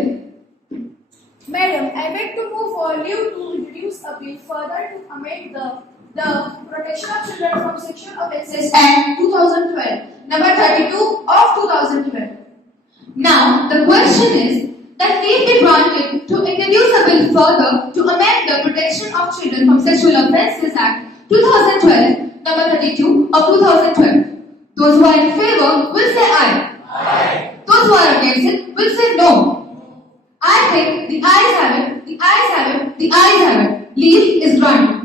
Madam, I beg to move for leave to introduce a bill further to amend the Protection of Children from Sexual Offences Act 2012, number 32 of 2012. Now, the question is that leave be granted to introduce a bill further to amend the Protection of Children from Sexual Offences Act 2012, number 32 of 2012. Those who are in favor will say aye. Aye. Those who are against it will say no. I think the ayes have it, the ayes have it, the ayes have it. Leave is granted.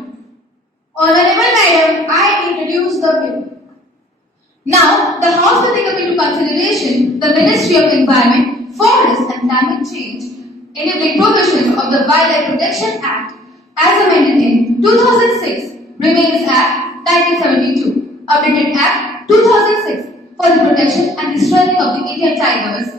Honorable Madam, I introduce the bill. Now, the House will take up into consideration the Ministry of Environment, Forest and Climate Change enabling provisions of the Wildlife Protection Act as amended in 2006, Remains Act 1972, updated Act 2006 for the protection and the strengthening of the Indian tigers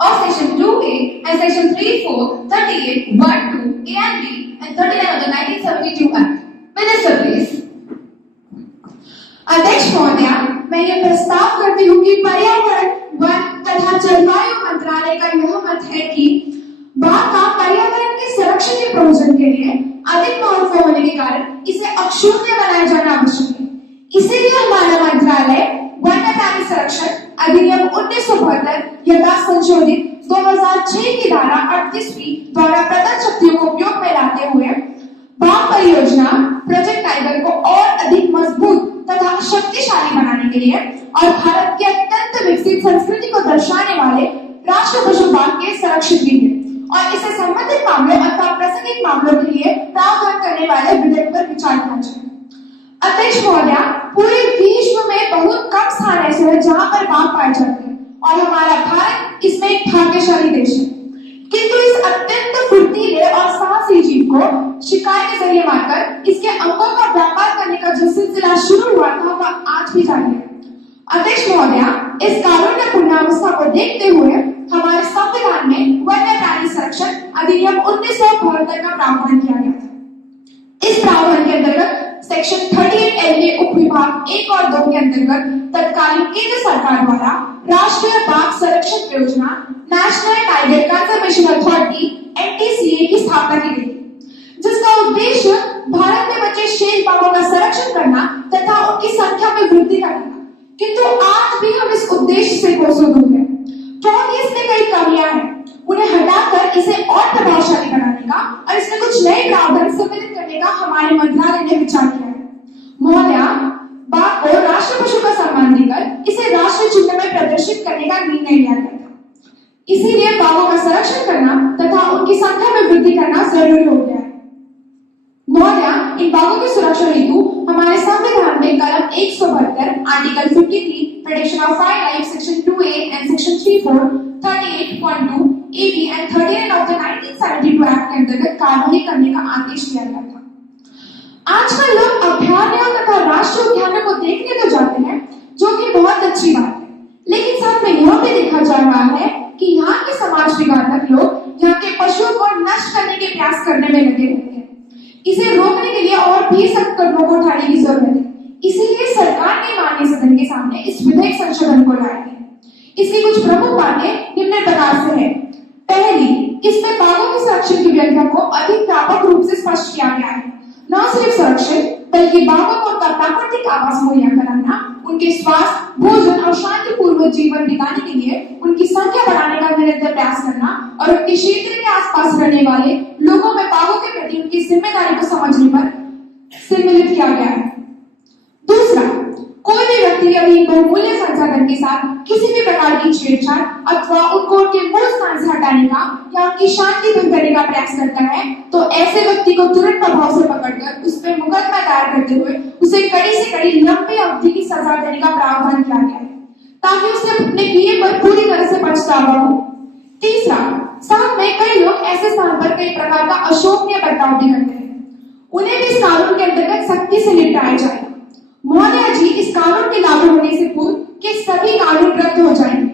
of Section 2A and Section 34, 38, 1, 2, A and B and 39 of the 1972 Act. Minister, please. अध्यक्ष महोदया, मैं ये प्रस्ताव करती हूँ कि पर्यावरण, वन तथा जलवायु मंत्रालय का यह मत है कि अधिक महत्व होने के कारण इसे अक्षुण्य बनाया जाना आवश्यक है। इसीलिए हमारा मंत्रालय वन्य प्राणी संरक्षण अधिनियम 1972 यथा संशोधित 2006 की धारा 38वीं द्वारा प्रदत्त शक्तियों को उपयोग में लाते हुए बाघ परियोजना प्रोजेक्ट टाइगर को और अधिक मजबूत तथा शक्तिशाली बनाने के लिए और भारत की अत्यंत विकसित संस्कृति को दर्शाने वाले राष्ट्रीय पशु बाघ के संरक्षण के लिए और इससे संबंधित मामलों अथवा प्रासंगिक मामलों के लिए प्रावधान करने वाले विधेयक पर विचार किया जाए। अध्यक्ष महोदय, पूरे विश्व में बहुत कम स्थान ऐसे हैं जहां पर बाघ पाए जाते हैं और हमारा भारत इसमें एक भाग्यशाली देश है। किंतु इस अत्यंत फुर्तीले और साहसी जीव को शिकार के जरिए मारकर इसके अंगों का व्यापार करने का जो सिलसिला शुरू हुआ था वह आज भी जारी है। अध्यक्ष महोदय, इस कानून पूर्णावस्था को देखते हुए हमारे संविधान में वन्य प्राणी संरक्षण अधिनियम 1972 का प्रावधान किया गया था। इस प्रावधान के अंतर्गत सेक्शन 38L के उपविभाग 1 और 2 के अंतर्गत तत्कालीन केंद्र सरकार द्वारा राष्ट्रीय बाघ संरक्षण योजना national tiger conservation authority NTCA की स्थापना की गई, जिसका उद्देश्य भारत में बचे शेष बाघों का संरक्षण करना तथा उनकी संख्या में वृद्धि करना। किंतु आज भी हम इस उद्देश्य से कोसों दूर हैं, क्योंकि इसमें कई कमियां हैं। उन्हें हटाकर इसे और प्रभावशाली बनाने का और इसमें कुछ नए प्रावधान सम्मिलित करने का हमारे मंत्रालय ने विचार किया है। महोदया, बाघ को राष्ट्रीय पशु का सम्मान देकर इसे राष्ट्रीय चिन्ह में प्रदर्शित करने का निर्णय लिया गया था। इसीलिए बाघों का संरक्षण करना तथा उनकी संख्या में वृद्धि करना जरूरी हो गया है। महोदया, इन बाघों की सुरक्षा हेतु हमारे संविधान में कलम 172 article 53 protection of wild life section 2A and section 34 38.2 AB and 39 of the 1972 act के अंतर्गत कार्रवाई करने का आदेश दिया गया था। आजकल लोग अभयारण्यों तथा राष्ट्रीय उद्यानों को देखने तो जाते हैं, जो कि बहुत अच्छी बात है, लेकिन साथ में यह भी देखा जा रहा है कि यहाँ के समाज विघातक लोग यहाँ के पशुओं को नष्ट करने के प्रयास करने में लगे रहते हैं। इसे रोकने के लिए और भी सख्त कदमों को उठाने की जरूरत है। इसीलिए सरकार ने माननीय सदन के सामने इस विधेयक संशोधन को लाया है। इसकी कुछ प्रमुख बातें निम्न प्रकार से है। पहली, इसमें बाघों के संरक्षण की व्याख्या को अधिक व्यापक रूप से स्पष्ट किया गया है। न सिर्फ संरक्षण बल्कि बाघों को उनका प्राकृतिक आवास मुहैया कराना, उनके स्वास्थ्य, भोजन और शांतिपूर्वक जीवन बिताने के लिए उनकी संख्या बढ़ाने का निरंतर प्रयास करना और उनके क्षेत्र के आसपास रहने वाले लोगों में बाघों के प्रति उनकी जिम्मेदारी को समझने पर सम्मिलित किया गया है। दूसरा, कोई भी व्यक्ति अपनी बहुमूल्य संसाधन के साथ किसी भी प्रकार की छेड़छाड़ अथवा उनको उनके मूल स्थान से हटाने का या उनकी शांति भंग करने का प्रयास करता है तो ऐसे व्यक्ति को तुरंत प्रभाव से पकड़कर उस पर मुकदमा दायर करते हुए उसे कड़ी से कड़ी लंबी अवधि की सजा देने का प्रावधान किया गया है, ताकि उसे अपने किए पर पूरी तरह से पछतावा हो। तीसरा, साथ में कई लोग ऐसे स्थान पर कई प्रकार का अशोभनीय बर्ताव भी करते हैं, उन्हें भी इस कानून के अंतर्गत सख्ती से निपटाया जाएगा। महोदय जी, इस कानून के लागू होने से पूर्व के सभी कानून रद्द हो जाएंगे,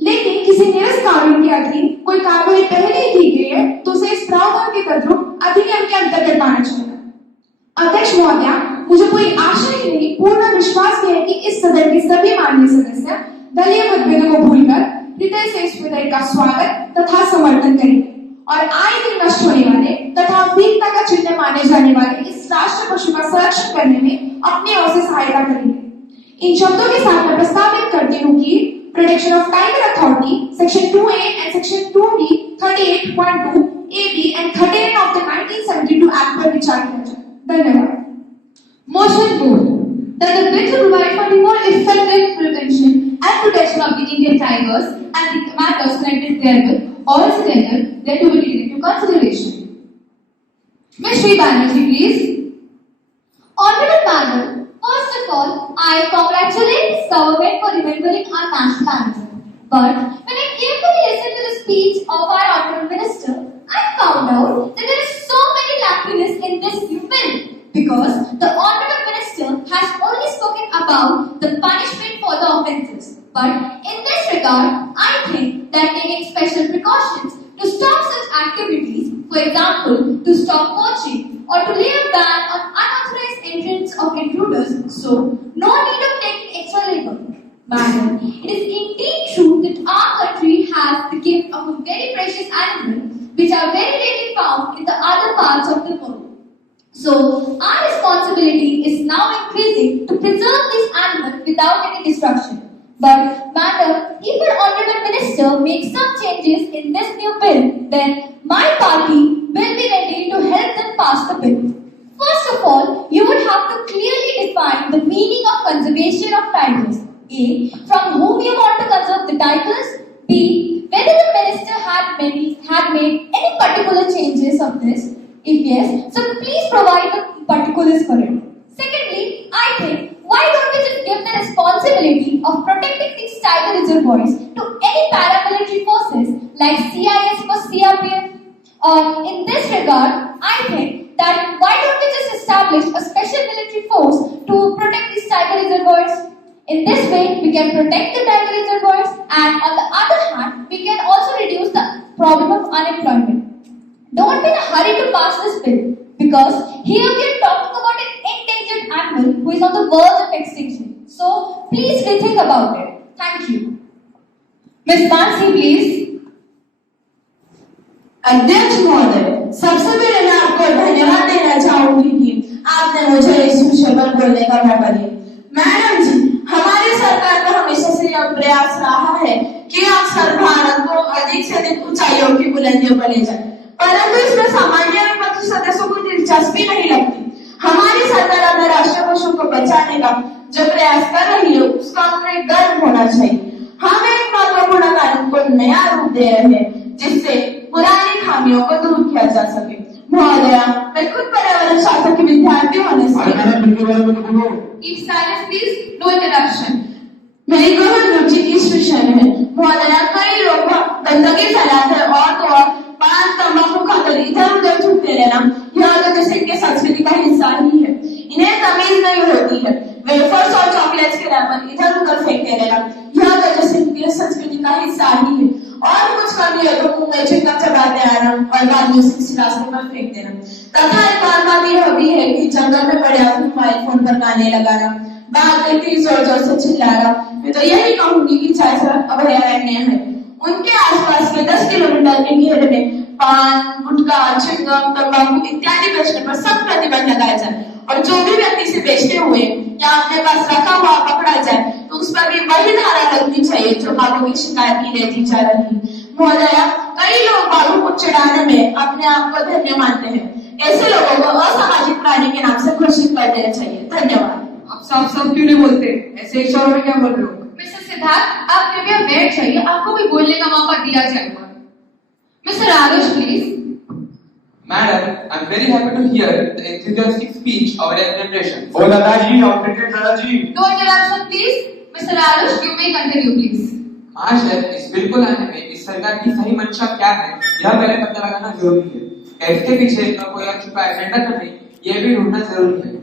लेकिन किसी निरस्त कानून के अधीन कोई कार्रवाई पहले ही की गई है तो उसे इस प्रावधान के तद्रुप अधिनियम के अंतर्गत लाना चाहिए। अध्यक्ष महोदय, मुझे कोई आशा ही नहीं, पूर्ण विश्वास है कि इस सदन के सभी माननीय सदस्य दलीय मतभेदों को भूलकर हृदय से इस विधेयक का स्वागत तथा समर्थन करेंगे और आए दिन नष्ट होने वाले तथा वीरता का चिन्ह माने जाने वाले इस राष्ट्रीय पशु का संरक्षण करने में अपनी ओर से सहायता करेंगे। इन शब्दों के साथ मैं प्रस्तावित करती हूँ कि protection of tiger authority section 2A and section 2B 38.2 AB and 39 of the 1972 act पर विचार किया जाए। धन्यवाद। Motion moved that the bill to provide for the more effective prevention and protection of the Indian tigers and the matters connected therewith or incidental thereto be taken into consideration. Ms. Shri Banerjee, please. Honorable Madam, first of all, I congratulate this government for remembering our national anthem. But when I carefully listened to the speech of our Honorable Minister, I found out that there is so many lacunas in this new bill. Because the Honorable Minister has only spoken about the punishment for the offences. But in this regard, I think that taking special precautions to stop such activities, for example, to stop poaching or to lay a ban on unauthorized entrance of intruders, so no need of taking extra labor. Madam, it is indeed true that our country has the gift of a very precious animal which are very rarely found in the other parts of the world. So, our responsibility is now increasing to preserve this animal without any destruction. But, madam, if our honorable minister makes some changes in this new bill, then my party will be ready to help them pass the bill. First of all, you would have to clearly define the meaning of conservation of tigers. A. From whom you want to conserve the tigers. B. Whether the minister had made any particular changes of this. If yes, so please provide the particulars for it. Secondly, I think, why don't we just give the responsibility of protecting these tiger reservoirs to any paramilitary forces like CIS for CRPF? In this regard, I think that why don't we just establish a special military force to protect these tiger reservoirs? In this way, we can protect the tiger reservoirs, and on the other hand, we can also reduce the problem of unemployment. Don't be in a hurry to pass this bill, because here we are talking about an endangered animal who is on the verge of extinction. So, please rethink about it. Thank you. Miss Mansi, please. अध्यक्ष महोदय, सबसे पहले मैं आपको धन्यवाद देना चाहूंगी कि आपने मुझे इस विषय पर बोलने का मौका दिया। मैडम जी, हमारी सरकार का हमेशा से यह प्रयास रहा है कि अक्सर भारत को अधिक से अधिक ऊंचाइयों की बुलंदियों पर ले जाए, परंतु इसमें सामान्य विपक्षी सदस्यों को दिलचस्पी नहीं लगती। हमारी सरकार अपने राष्ट्रीय पशुओं को बचाने का जो प्रयास कर रही है, उसका हमें गर्व होना चाहिए। हम एक महत्वपूर्ण कानून को नया रूप दे रहे हैं, जिससे पुरानी खामियों को दूर किया जा सके। महोदया, मैं खुद पर्यावरण शास्त्र की विद्यार्थी होने से Keep silence, please. No interruption. मेरी गहन रुचि इस विषय में है। महोदया, कई लोग गंदगी फैलाते हैं और तो और पान तंबाकू खाकर इधर उधर थूकते रहना, यह तो जैसे इनके संस्कृति का हिस्सा ही है। इन्हें तमीज नहीं होती है। वेफर्स और चॉकलेट्स के रैपर इधर उधर फेंकते रहना, यह तो जैसे इनकी संस्कृति का हिस्सा ही है। और कुछ कमी है तो मुंह में चिकन चबाते आना और बाद में उसी रास्ते पर फेंक देना। तथा एक और बात यह भी है कि जंगल में पड़े अपने मोबाइल फोन पर गाने लगाना, बात करके जोर जोर से चिल्लाना। मैं तो यही कहूंगी कि चाहे सड़क अभयारण्य है, उनके आसपास के 10 किलोमीटर के घेरे में पान, गुटखा, चिंगम, तंबाकू इत्यादि बेचने पर सख्त प्रतिबंध लगाया जाए, और जो भी व्यक्ति इसे बेचते हुए या अपने पास रखा हुआ पकड़ा जाए तो उस पर भी वही धारा लगनी चाहिए जो बाघों की शिकायत की रहती जा रही है। महोदया, कई लोग बाघों को चिढ़ाने में अपने आप को धन्य मानते हैं। ऐसे लोगों को असामाजिक प्राणी के नाम से घोषित कर देना चाहिए। धन्यवाद। आप साफ साफ क्यों नहीं बोलते? ऐसे इशारों में क्या बोल रहे हो? मिस्टर सिद्धार्थ, आप कृपया बैठ जाइए, आपको भी बोलने का मौका दिया जाएगा। Mister Aarush, please. Madam, I'm very happy to hear the enthusiastic speech of our administration. ओ दादाजी, ऑपरेटर दादाजी। No interruption, please. Mr. Arush, you may continue, please. महाशय, इस बिल को लाने में इस सरकार की सही मंशा क्या है, यह पहले पता लगाना जरूरी है। इसके पीछे कोई छिपा एजेंडा तो नहीं, यह भी ढूंढना जरूरी है।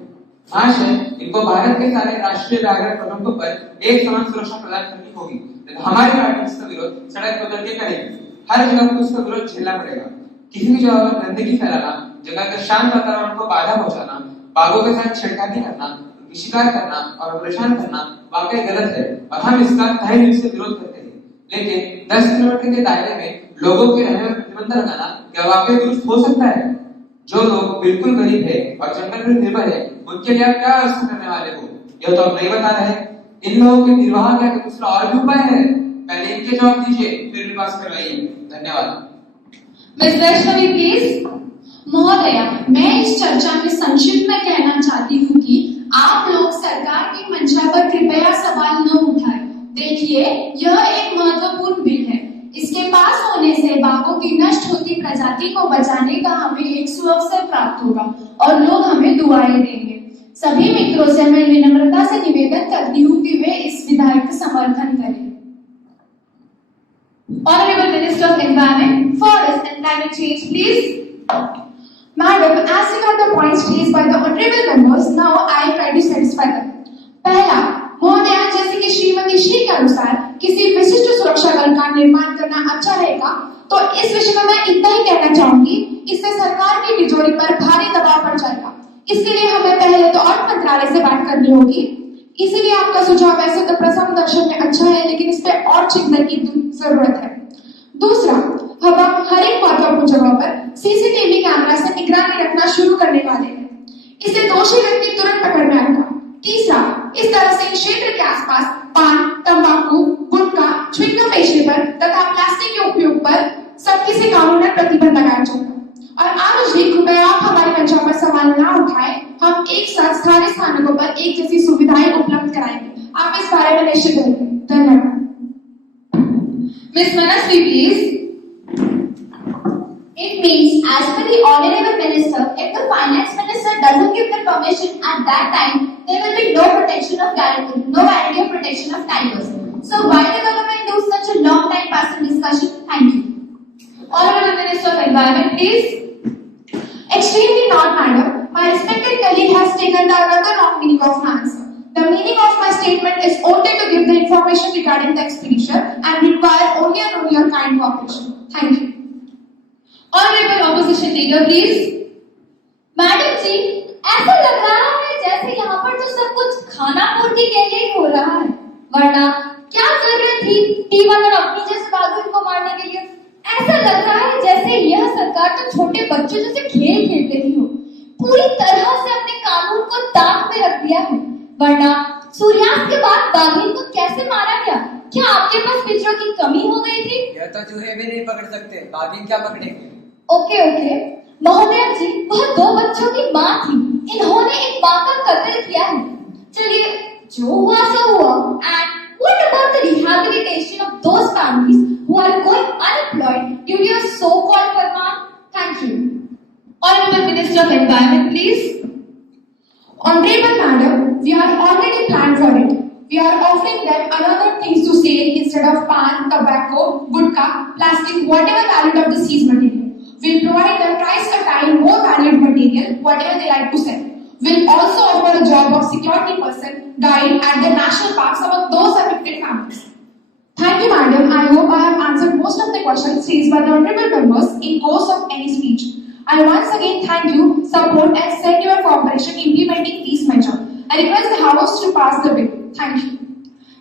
महाशय, इनको भारत के सारे राष्ट्रीय व्याघ्र प्रबंधकों पर एक समान सुरक्षा प्रदान करनी होगी। हमारी पार्टी इसका विरोध सड़क बदल के करेगी। हर जगह को इसका विरोध झेलना पड़ेगा। किसी भी जगह पर गंदगी फैलाना, जगह के शांत वातावरण को बाधा पहुंचाना, बाघों के साथ छेड़खानी करना, शिकार करना और परेशान करना वाकई गलत है और हम इसका तहे दिल से विरोध करते हैं। लेकिन 10 किलोमीटर के दायरे में लोगों के रहने पर प्रतिबंध लगाना क्या वाकई दुरुस्त हो सकता है? जो लोग बिल्कुल गरीब है और जंगल पर निर्भर है, उनके लिए आप क्या व्यवस्था करने वाले हो, यह तो आप नहीं बता रहे। इन लोगों के निर्वाह का दूसरा और भी उपाय है? पहले इनके जवाब दीजिए, फिर पास करवाइए। धन्यवाद। Miss Vaishnavi, please. महोदया, मैं इस चर्चा में संक्षिप्त में कहना चाहती हूँ कि आप लोग सरकार की मंशा पर कृपया सवाल न उठाएं। देखिए, यह एक महत्वपूर्ण बिल है। इसके पास होने से बाघों की नष्ट होती प्रजाति को बचाने का हमें एक सुअवसर प्राप्त होगा और लोग हमें दुआएं देंगे। सभी मित्रों से मैं विनम्रता से निवेदन करती हूँ कि वे इस विधेयक का समर्थन करें। Honorable Minister of Environment, Forest and Climate Change, please. Madam, as regard the points raised by the honorable members, now I try to satisfy them. पहला, महोदया, जैसे कि श्रीमती श्री के अनुसार किसी विशिष्ट सुरक्षा बल का निर्माण करना अच्छा रहेगा, तो इस विषय में मैं इतना ही कहना चाहूंगी, इससे सरकार की तिजोरी पर भारी दबाव पड़ जाएगा। इसके लिए हमें पहले तो अर्थ मंत्रालय से बात करनी होगी। इसीलिए आपका सुझाव वैसे तो प्रथम दर्शन में अच्छा है, लेकिन इस पे और चिंतन की जरूरत है। दूसरा, अब हम हर एक महत्वपूर्ण जगह पर सीसीटीवी कैमरा से निगरानी रखना शुरू करने वाले हैं। इसे दोषी व्यक्ति तुरंत पकड़ में आएगा। तीसरा, इस तरह से क्षेत्र के आसपास पान, तंबाकू, गुटखा, च्युइंगम बेचने पर तथा प्लास्टिक के उपयोग पर सख्ती से कानूनन प्रतिबंध लगाया जाएगा। और आनुज जी, कृपया आप हमारी मंशा पर सवाल ना उठाएं। हम एक साथ सारे स्थानकों पर एक जैसी सुविधाएं उपलब्ध कराएंगे। आप इस बारे में निश्चित रहिए। धन्यवाद। Miss Manasvi, please. It means, as per the Honorable Minister, if the Finance Minister doesn't give the permission at that time, there will be no protection of guarantee, no guarantee of protection of tigers. So why the government do such a long time passing discussion? Thank you. Honorable Minister of Environment, please. Extremely not, madam. My respected colleague has taken the another wrong meaning of my answer. The meaning of my statement is only to give the information regarding the expedition and require only and only your kind cooperation. Thank you. Honorable Opposition Leader, please. Madam ji, ऐसा लग रहा है जैसे यहाँ पर तो सब कुछ खाना पूर्ति के लिए ही हो रहा है, वरना क्या जरूरत थी टीवन और अपनी जैसे बहादुर को मारने के लिए। ऐसा लग रहा है जैसे यह सरकार तो छोटे बच्चों जैसे खेल खेल रही हो। पूरी तरह से अपने कानून को ताक में रख दिया है, वरना सूर्यास्त के बाद बाघिन को कैसे मारा गया? क्या आपके पास पिक्चरों की कमी हो गई थी? यह तो चूहे भी नहीं पकड़ सकते, बाघिन क्या पकड़ेंगे? ओके महोदया जी, वह दो बच्चों की माँ थी। इन्होंने एक माँ का कत्ल किया है। चलिए, जो हुआ सो हुआ। And what about the rehabilitation of those families who are going unemployed due to your so-called farman? Thank you. Honorable Minister of Environment, please. Honorable Madam, we are already planned for it. We are offering them another things to sell instead of pan, tobacco, gutka, plastic, whatever valued of the seized material. We'll provide them twice a time more valued material, whatever they like to sell. We'll also offer a job of security person, guide at the national parks among those affected families. Thank you, Madam. I hope I have answered most of the questions raised by the honorable members in course of any speech. I once again thank you, support and send your cooperation in implementing these measures. I request the House to pass the bill. Thank you.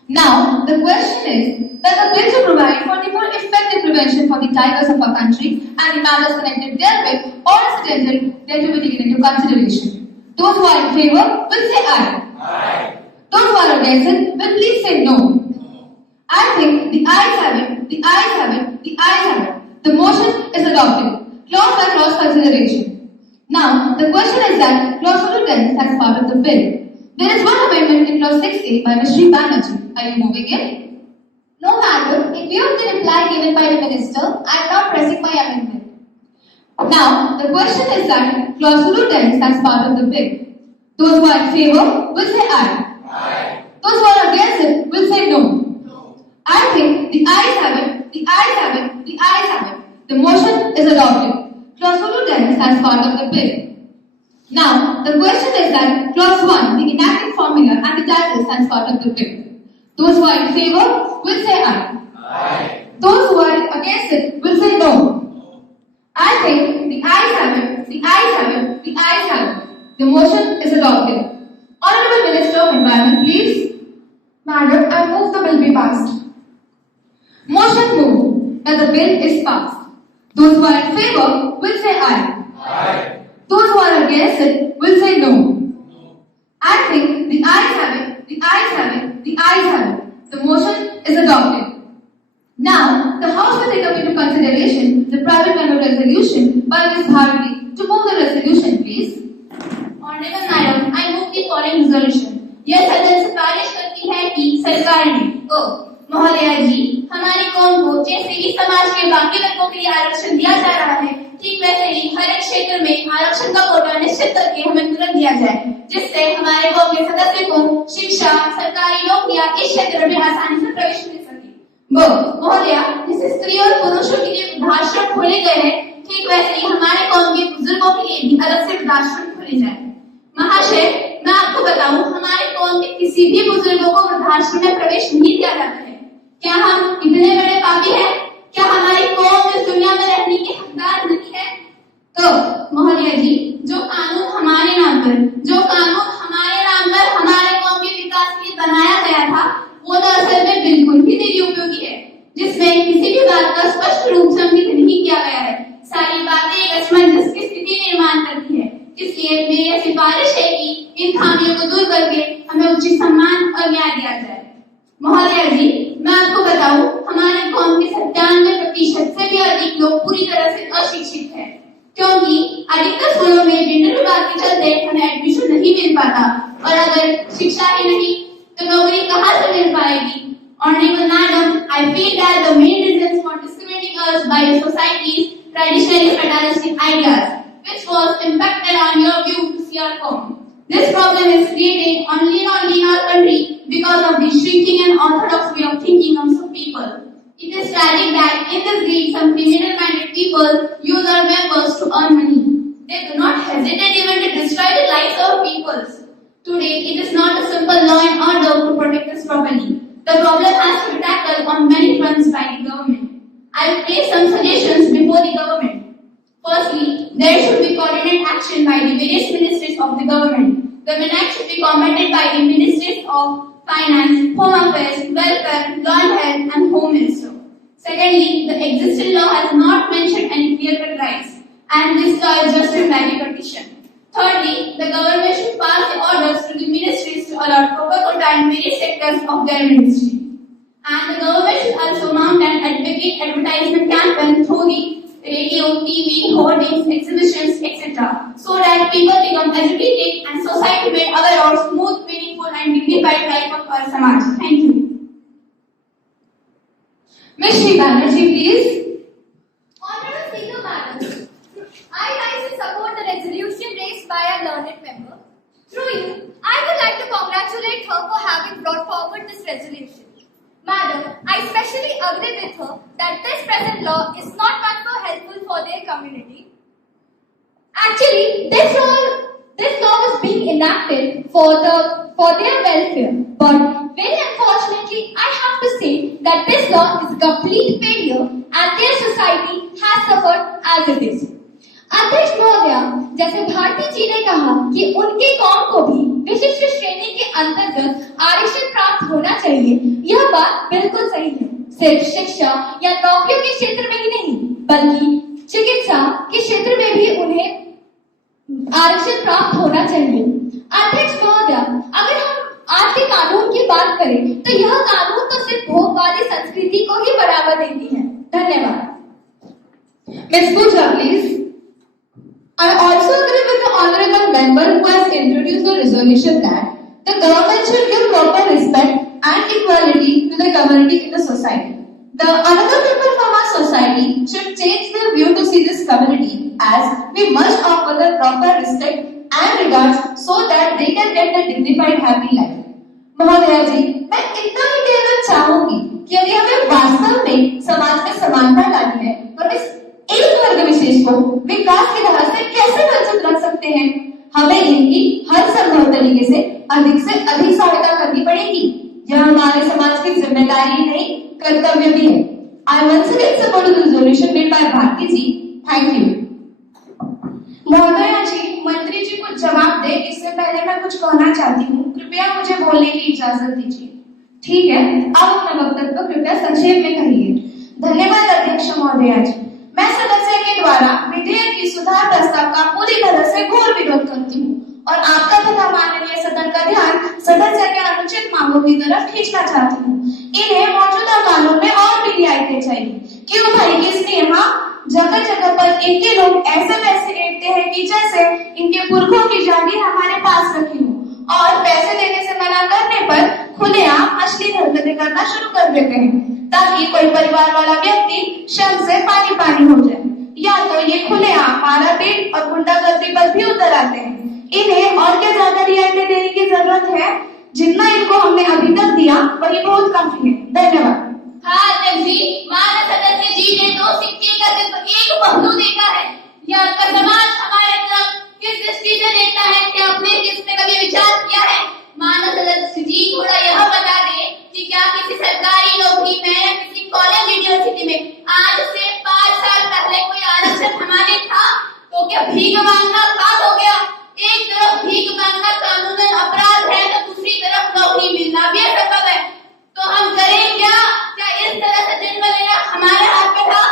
Now, the question is that the bill to provide for the more effective prevention for the tigers of our country and the matters connected therewith or incidental that will be taken into consideration. Those who are in favor will say aye. Aye. Those who are against it will please say no. I think the ayes have it, the ayes have it, the ayes have it. The motion is adopted. Clause by clause consideration. Now, the question is that clause 210 as part of the bill. There is one amendment in clause 6A by Ms. Shri Banerjee. Are you moving it? No, madam. In view of the reply given by the minister, I am not pressing my amendment. Now, the question is that clause 210 as part of the bill. Those who are in favor will say aye. Aye. Those who are against it will say no. I think the ayes have it, the ayes have it, the ayes have it. The motion is adopted. Clause 210 as part of the bill. Now, the question is that clause 1, the enacting formula and the title as part of the bill. Those who are in favor will say aye. Aye. Those who are against it will say no. I think the ayes have it, the ayes have it, the ayes have it. The motion is adopted. Honorable Minister of Environment, please. Madam, I move the bill be passed. Motion moved that the bill is passed. Those who are in favor will say aye. Aye. Those who are against it will say no. I think the ayes have it, the ayes have it, the ayes have it. The motion is adopted. Now, the House will take up into consideration the private member resolution by Ms. Bharati. To move the resolution, please. Honorable Madam, I move the following resolution. यह सदन सिफारिश करती है कि सरकार ने महोदया जी, हमारी कौम को जैसे ही समाज के बाकी वर्गों के लिए आरक्षण दिया जा रहा है, ठीक वैसे ही हर एक क्षेत्र में आरक्षण का कोटा निश्चित करके हमें तुरंत दिया जाए, जिससे हमारे गांव के सदस्य को शिक्षा, सरकारी नौकरियां इस क्षेत्र में आसानी से प्रवेश मिल सके। महोदया, जैसे स्त्री और पुरुषों के लिए वृद्धाश्रम खोले गए हैं, ठीक वैसे ही हमारे गांव के बुजुर्गों के लिए भी अलग से वृद्धाश्रम खोले जाए। महाशय, मैं आपको बताऊं, हमारे कौम के किसी भी बुजुर्गों को वृद्धाश्रम में प्रवेश नहीं दिया जाता है। क्या हम इतने बड़े पापी हैं? क्या हमारी कौम इस दुनिया में रहने की हकदार नहीं है? तो महोदया जी, जो कानून हमारे नाम पर हमारे कौम के विकास के लिए बनाया गया था, वो तो असल में बिल्कुल ही निरुपयोगी है, जिसमें किसी भी बात का स्पष्ट रूप से अंकित नहीं किया गया है। सारी बातें एक असमंजस की स्थिति निर्माण करती है। इसलिए मैं यह सिफारिश इन खामियों को दूर करके हमें उचित सम्मान और न्याय दिया जाए। महोदय जी, मैं आपको बताऊं, हमारे कौम के 97% से भी अधिक लोग पूरी तरह से अशिक्षित हैं, क्योंकि अधिकतर स्कूलों में जेंडर विभाग के चलते हमें एडमिशन नहीं मिल पाता, और अगर शिक्षा ही नहीं तो नौकरी कहाँ से मिल पाएगी? Honorable Madam, I feel that the main reasons for discriminating us by society's traditionally fatalistic ideas, which was impacted on your view to see our form. This problem is created only in our country because of the shrinking and orthodox way of thinking of some people. It is tragic that in this greed, some criminal-minded people use our members to earn money. They do not hesitate even to destroy the lives of people. Today, it is not a simple law and order to protect us properly. The problem has to be tackled on many fronts by the government. I will place some suggestions before the government. Firstly, there should be coordinated action by the various ministries of the government. The act should be combated by the ministries of Finance, Home Affairs, Welfare, Law and Health, and Home Minister. Secondly, the existing law has not mentioned any clear-cut rights, and this law is just a blanket petition. Thirdly, the government should pass the orders to the ministries to allow proper quota in various sectors of their ministry. And the government should also mount an advertisement campaign through the radio, TV, hoardings, exhibitions, etc., so that people become educated and society made aware of smooth, meaningful, and dignified life of our Samaj. Thank you. Ms. Shri Banerjee, please. Honorable Speaker Madam, I rise to support the resolution raised by our learned member. Through you, I would like to congratulate her for having brought forward this resolution. Madam, I especially agree with her that this present law is not much more helpful for their community. Actually, this law is being enacted for their welfare, but very unfortunately, I have to say that this law is a complete failure and their society has suffered as it is. अध्यक्ष महोदया, जैसे भारती जी ने कहा कि उनके कौम को भी विशिष्ट श्रेणी के अंतर्गत आरक्षण प्राप्त होना चाहिए, यह बात बिल्कुल सही है। सिर्फ शिक्षा या नौकरियों के क्षेत्र में ही नहीं, बल्कि चिकित्सा के क्षेत्र में भी उन्हें आरक्षण प्राप्त होना चाहिए। अध्यक्ष महोदया, अगर हम आज के कानून की बात करें तो यह कानून तो सिर्फ भोगवादी संस्कृति को ही बढ़ावा देती है। धन्यवाद। Ms. Pooja, please. I also agree with the honorable member who has introduced the resolution that the government should give proper respect and equality to the community in the society. The another member from our society should change their view to see this community as we must offer the proper respect and regards so that they can get a dignified happy life. महोदया जी, मैं इतना ही कहना चाहूंगी कि यदि हमें वास्तव में समाज में समानता लानी है तो इस एक वर्ग विशेष को विकास की धारा से कैसे वंचित रख सकते हैं? हमें इनकी हर संभव तरीके से अधिक सहायता करनी पड़ेगी। यह हमारे समाज की जिम्मेदारी नहीं, कर्तव्य भी है। I once again support the resolution made by Bharti ji. Thank you. महोदया जी, मंत्री जी कुछ जवाब दे इससे पहले मैं कुछ कहना चाहती हूँ। कृपया मुझे बोलने की इजाजत दीजिए। ठीक है, आप अपना वक्तव्य कृपया संक्षेप में कहिए। धन्यवाद अध्यक्ष महोदया जी। मैं सदस्य के द्वारा विधेयक की सुधार प्रस्ताव का पूरी तरह से घोर विरोध करती हूँ और आपका तथा माननीय सदन का ध्यान सदस्य के अनुचित मांगों की तरफ खींचना चाहती हूँ। इन्हें मौजूदा कानून में और भी रियायतें चाहिए। क्यों भाई, किसने यहाँ जगह जगह पर इनके लोग ऐसे पैसे लेते हैं कि जैसे इनके पुरखों की जागीर हमारे पास रखी हो, और पैसे देने से मना करने पर खुलेआम अश्लील हरकतें करना शुरू कर देते हैं ताकि कोई परिवार वाला व्यक्ति शर्म से पानी पानी हो जाए, या तो ये खुलेआम मारापीट और गुंडागर्दी पर भी उतर आते हैं। इन्हें और क्या ज्यादा रियायतें देने की जरूरत है? जितना इनको हमने अभी तक दिया वही बहुत काफी है। धन्यवाद। हाँ अध्यक्ष जी, माननीय सदस्य जी ने तो सिक्के का सिर्फ एक पहलू देखा है। यह आपका समाज हमारे तरफ किस दृष्टि से देखता है, क्या आपने इसमें कभी विचार किया है? माननीय सदस्य जी थोड़ा यह बता दें कि क्या किसी सरकारी नौकरी में या किसी कॉलेज यूनिवर्सिटी में आज से 5 साल पहले कोई आरक्षण हमारे था तो क्या भीख मांगना पाप हो गया? एक तरफ भीख मांगना कानूनन अपराध है तो दूसरी तरफ नौकरी मिलना भी असंभव है। तो हम करें क्या? क्या इस तरह से जन्म लेना हमारे हाथ में था?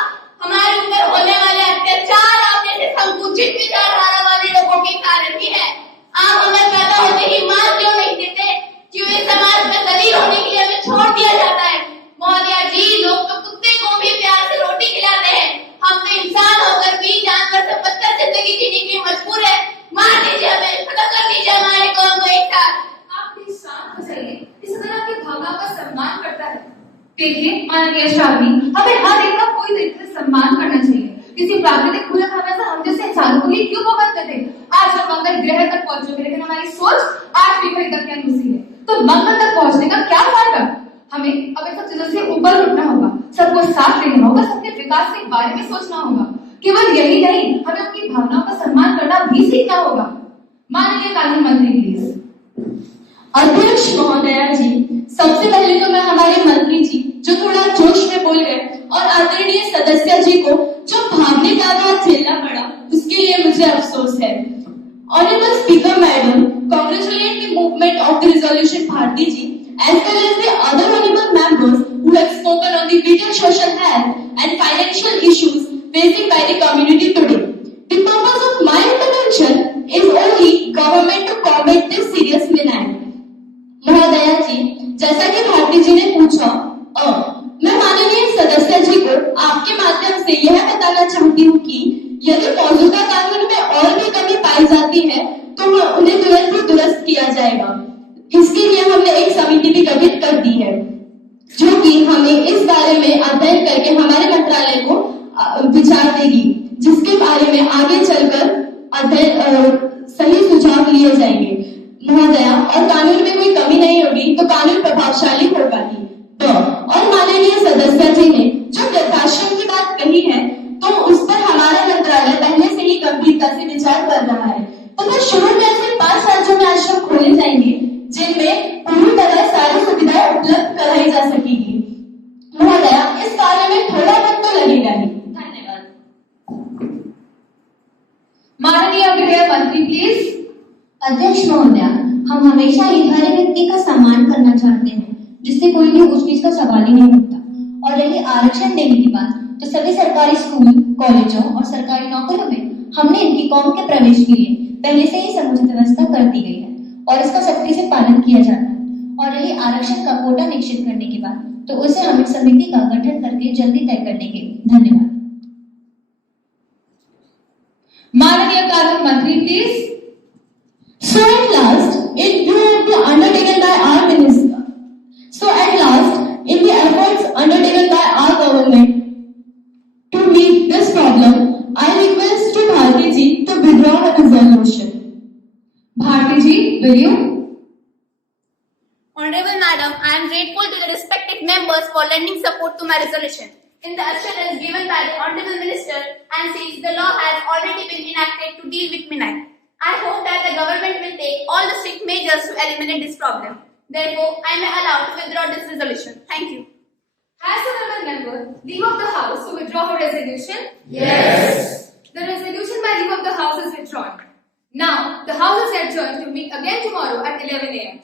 हमारे ऊपर होने वाले अत्याचार आप जैसे संकुचित विचारधारा वाले लोगों के कारण ही है। आप हमें पैदा होते ही देखिए माननीय शादी, हमें हर एक का पूरी तरीके से सम्मान करना चाहिए। किसी प्राकृतिक बुरे खाना से हम जैसे इंसानों को ही क्यों भुगतते थे? आज हम मंगल ग्रह तक पहुंच चुके, लेकिन हमारी सोच आज भी कहीं तक अधूरी है। तो मंगल तक पहुंचने का क्या फायदा? हमें अब इन सब चीजों से ऊपर उठना होगा, सबको साथ लेना होगा, सबके विकास के बारे में सोचना होगा। केवल यही नहीं, हमें उनकी भावनाओं का सम्मान करना भी सीखना होगा। माननीय कानून मंत्री प्लीज। अध्यक्ष महोदया जी, सबसे पहले तो मैं हमारे मंत्री जी जो थोड़ा जोश में बोल गए और आदरणीय सदस्य जी को जो भावनिक आघात झेलना पड़ा उसके लिए मुझे अफसोस है। Honourable speaker madam, congratulate the movement of the resolution Bharti ji as well as the other honorable members who have spoken on the vital social health and financial issues facing by the community today. The purpose of my intervention is only government to combat this serious menace. महोदया जी, जैसा कि भारती जी ने पूछा, मैं माननीय सदस्य जी को आपके माध्यम से यह बताना चाहती हूँ कि यदि मौजूदा कानून में और भी कमी पाई जाती है तो उन्हें तुरंत ही दुरुस्त किया जाएगा। इसके लिए हमने एक समिति भी गठित कर दी है जो कि हमें इस बारे में अध्ययन करके हमारे मंत्रालय को विचार देगी, जिसके बारे में आगे चलकर अध्ययन सही सुझाव लिए जाएंगे महोदया। और कानून में कोई कमी नहीं होगी तो कानून प्रभावशाली होगा ही। तो और माननीय सदस्य जी ने जो वृद्धाश्रम की बात कही है तो उस पर हमारा मंत्रालय पहले से ही गंभीरता से विचार कर रहा है। तो फिर शुरू में ऐसे 5 राज्यों में आश्रम खोले जाएंगे जिनमें पूरी तरह सारी सुविधाएं उपलब्ध कराई जा सकेगी। महोदया, इस कार्य में थोड़ा वक्त तो लगेगा ही। धन्यवाद। माननीय गृह मंत्री प्लीज। अध्यक्ष महोदया, हम हमेशा ही हर व्यक्ति का सम्मान करना चाहते हैं जिससे कोई भी ऊंच नीच का सवाल ही नहीं उठता। और रही आरक्षण देने की बात, तो सभी सरकारी स्कूल, कॉलेजों और सरकारी नौकरियों में हमने इनकी कौम के प्रवेश के लिए पहले से ही समुचित व्यवस्था कर दी गई है और इसका सख्ती से पालन किया जाता है। और रही आरक्षण का कोटा निश्चित करने की बात, तो उसे हम एक समिति का गठन करके जल्दी तय कर देंगे। धन्यवाद। माननीय कानून मंत्री please. So at last, in view of the undertaken by our minister, in the efforts undertaken by our government to meet this problem, I request to Bharti ji to withdraw her resolution. Bharti ji, will you? Honorable Madam, I am grateful to the respected members for lending support to my resolution. In the assurance given by the Honorable Minister, and since the law has already been enacted to deal with Minai, I hope that the government will take all the strict measures to eliminate this problem. Therefore, I may allow to withdraw this resolution. Thank you. Has the honorable member leave of the house to withdraw her resolution? Yes. The resolution by leave of the house is withdrawn. Now, the house is adjourned to meet again tomorrow at 11 a.m.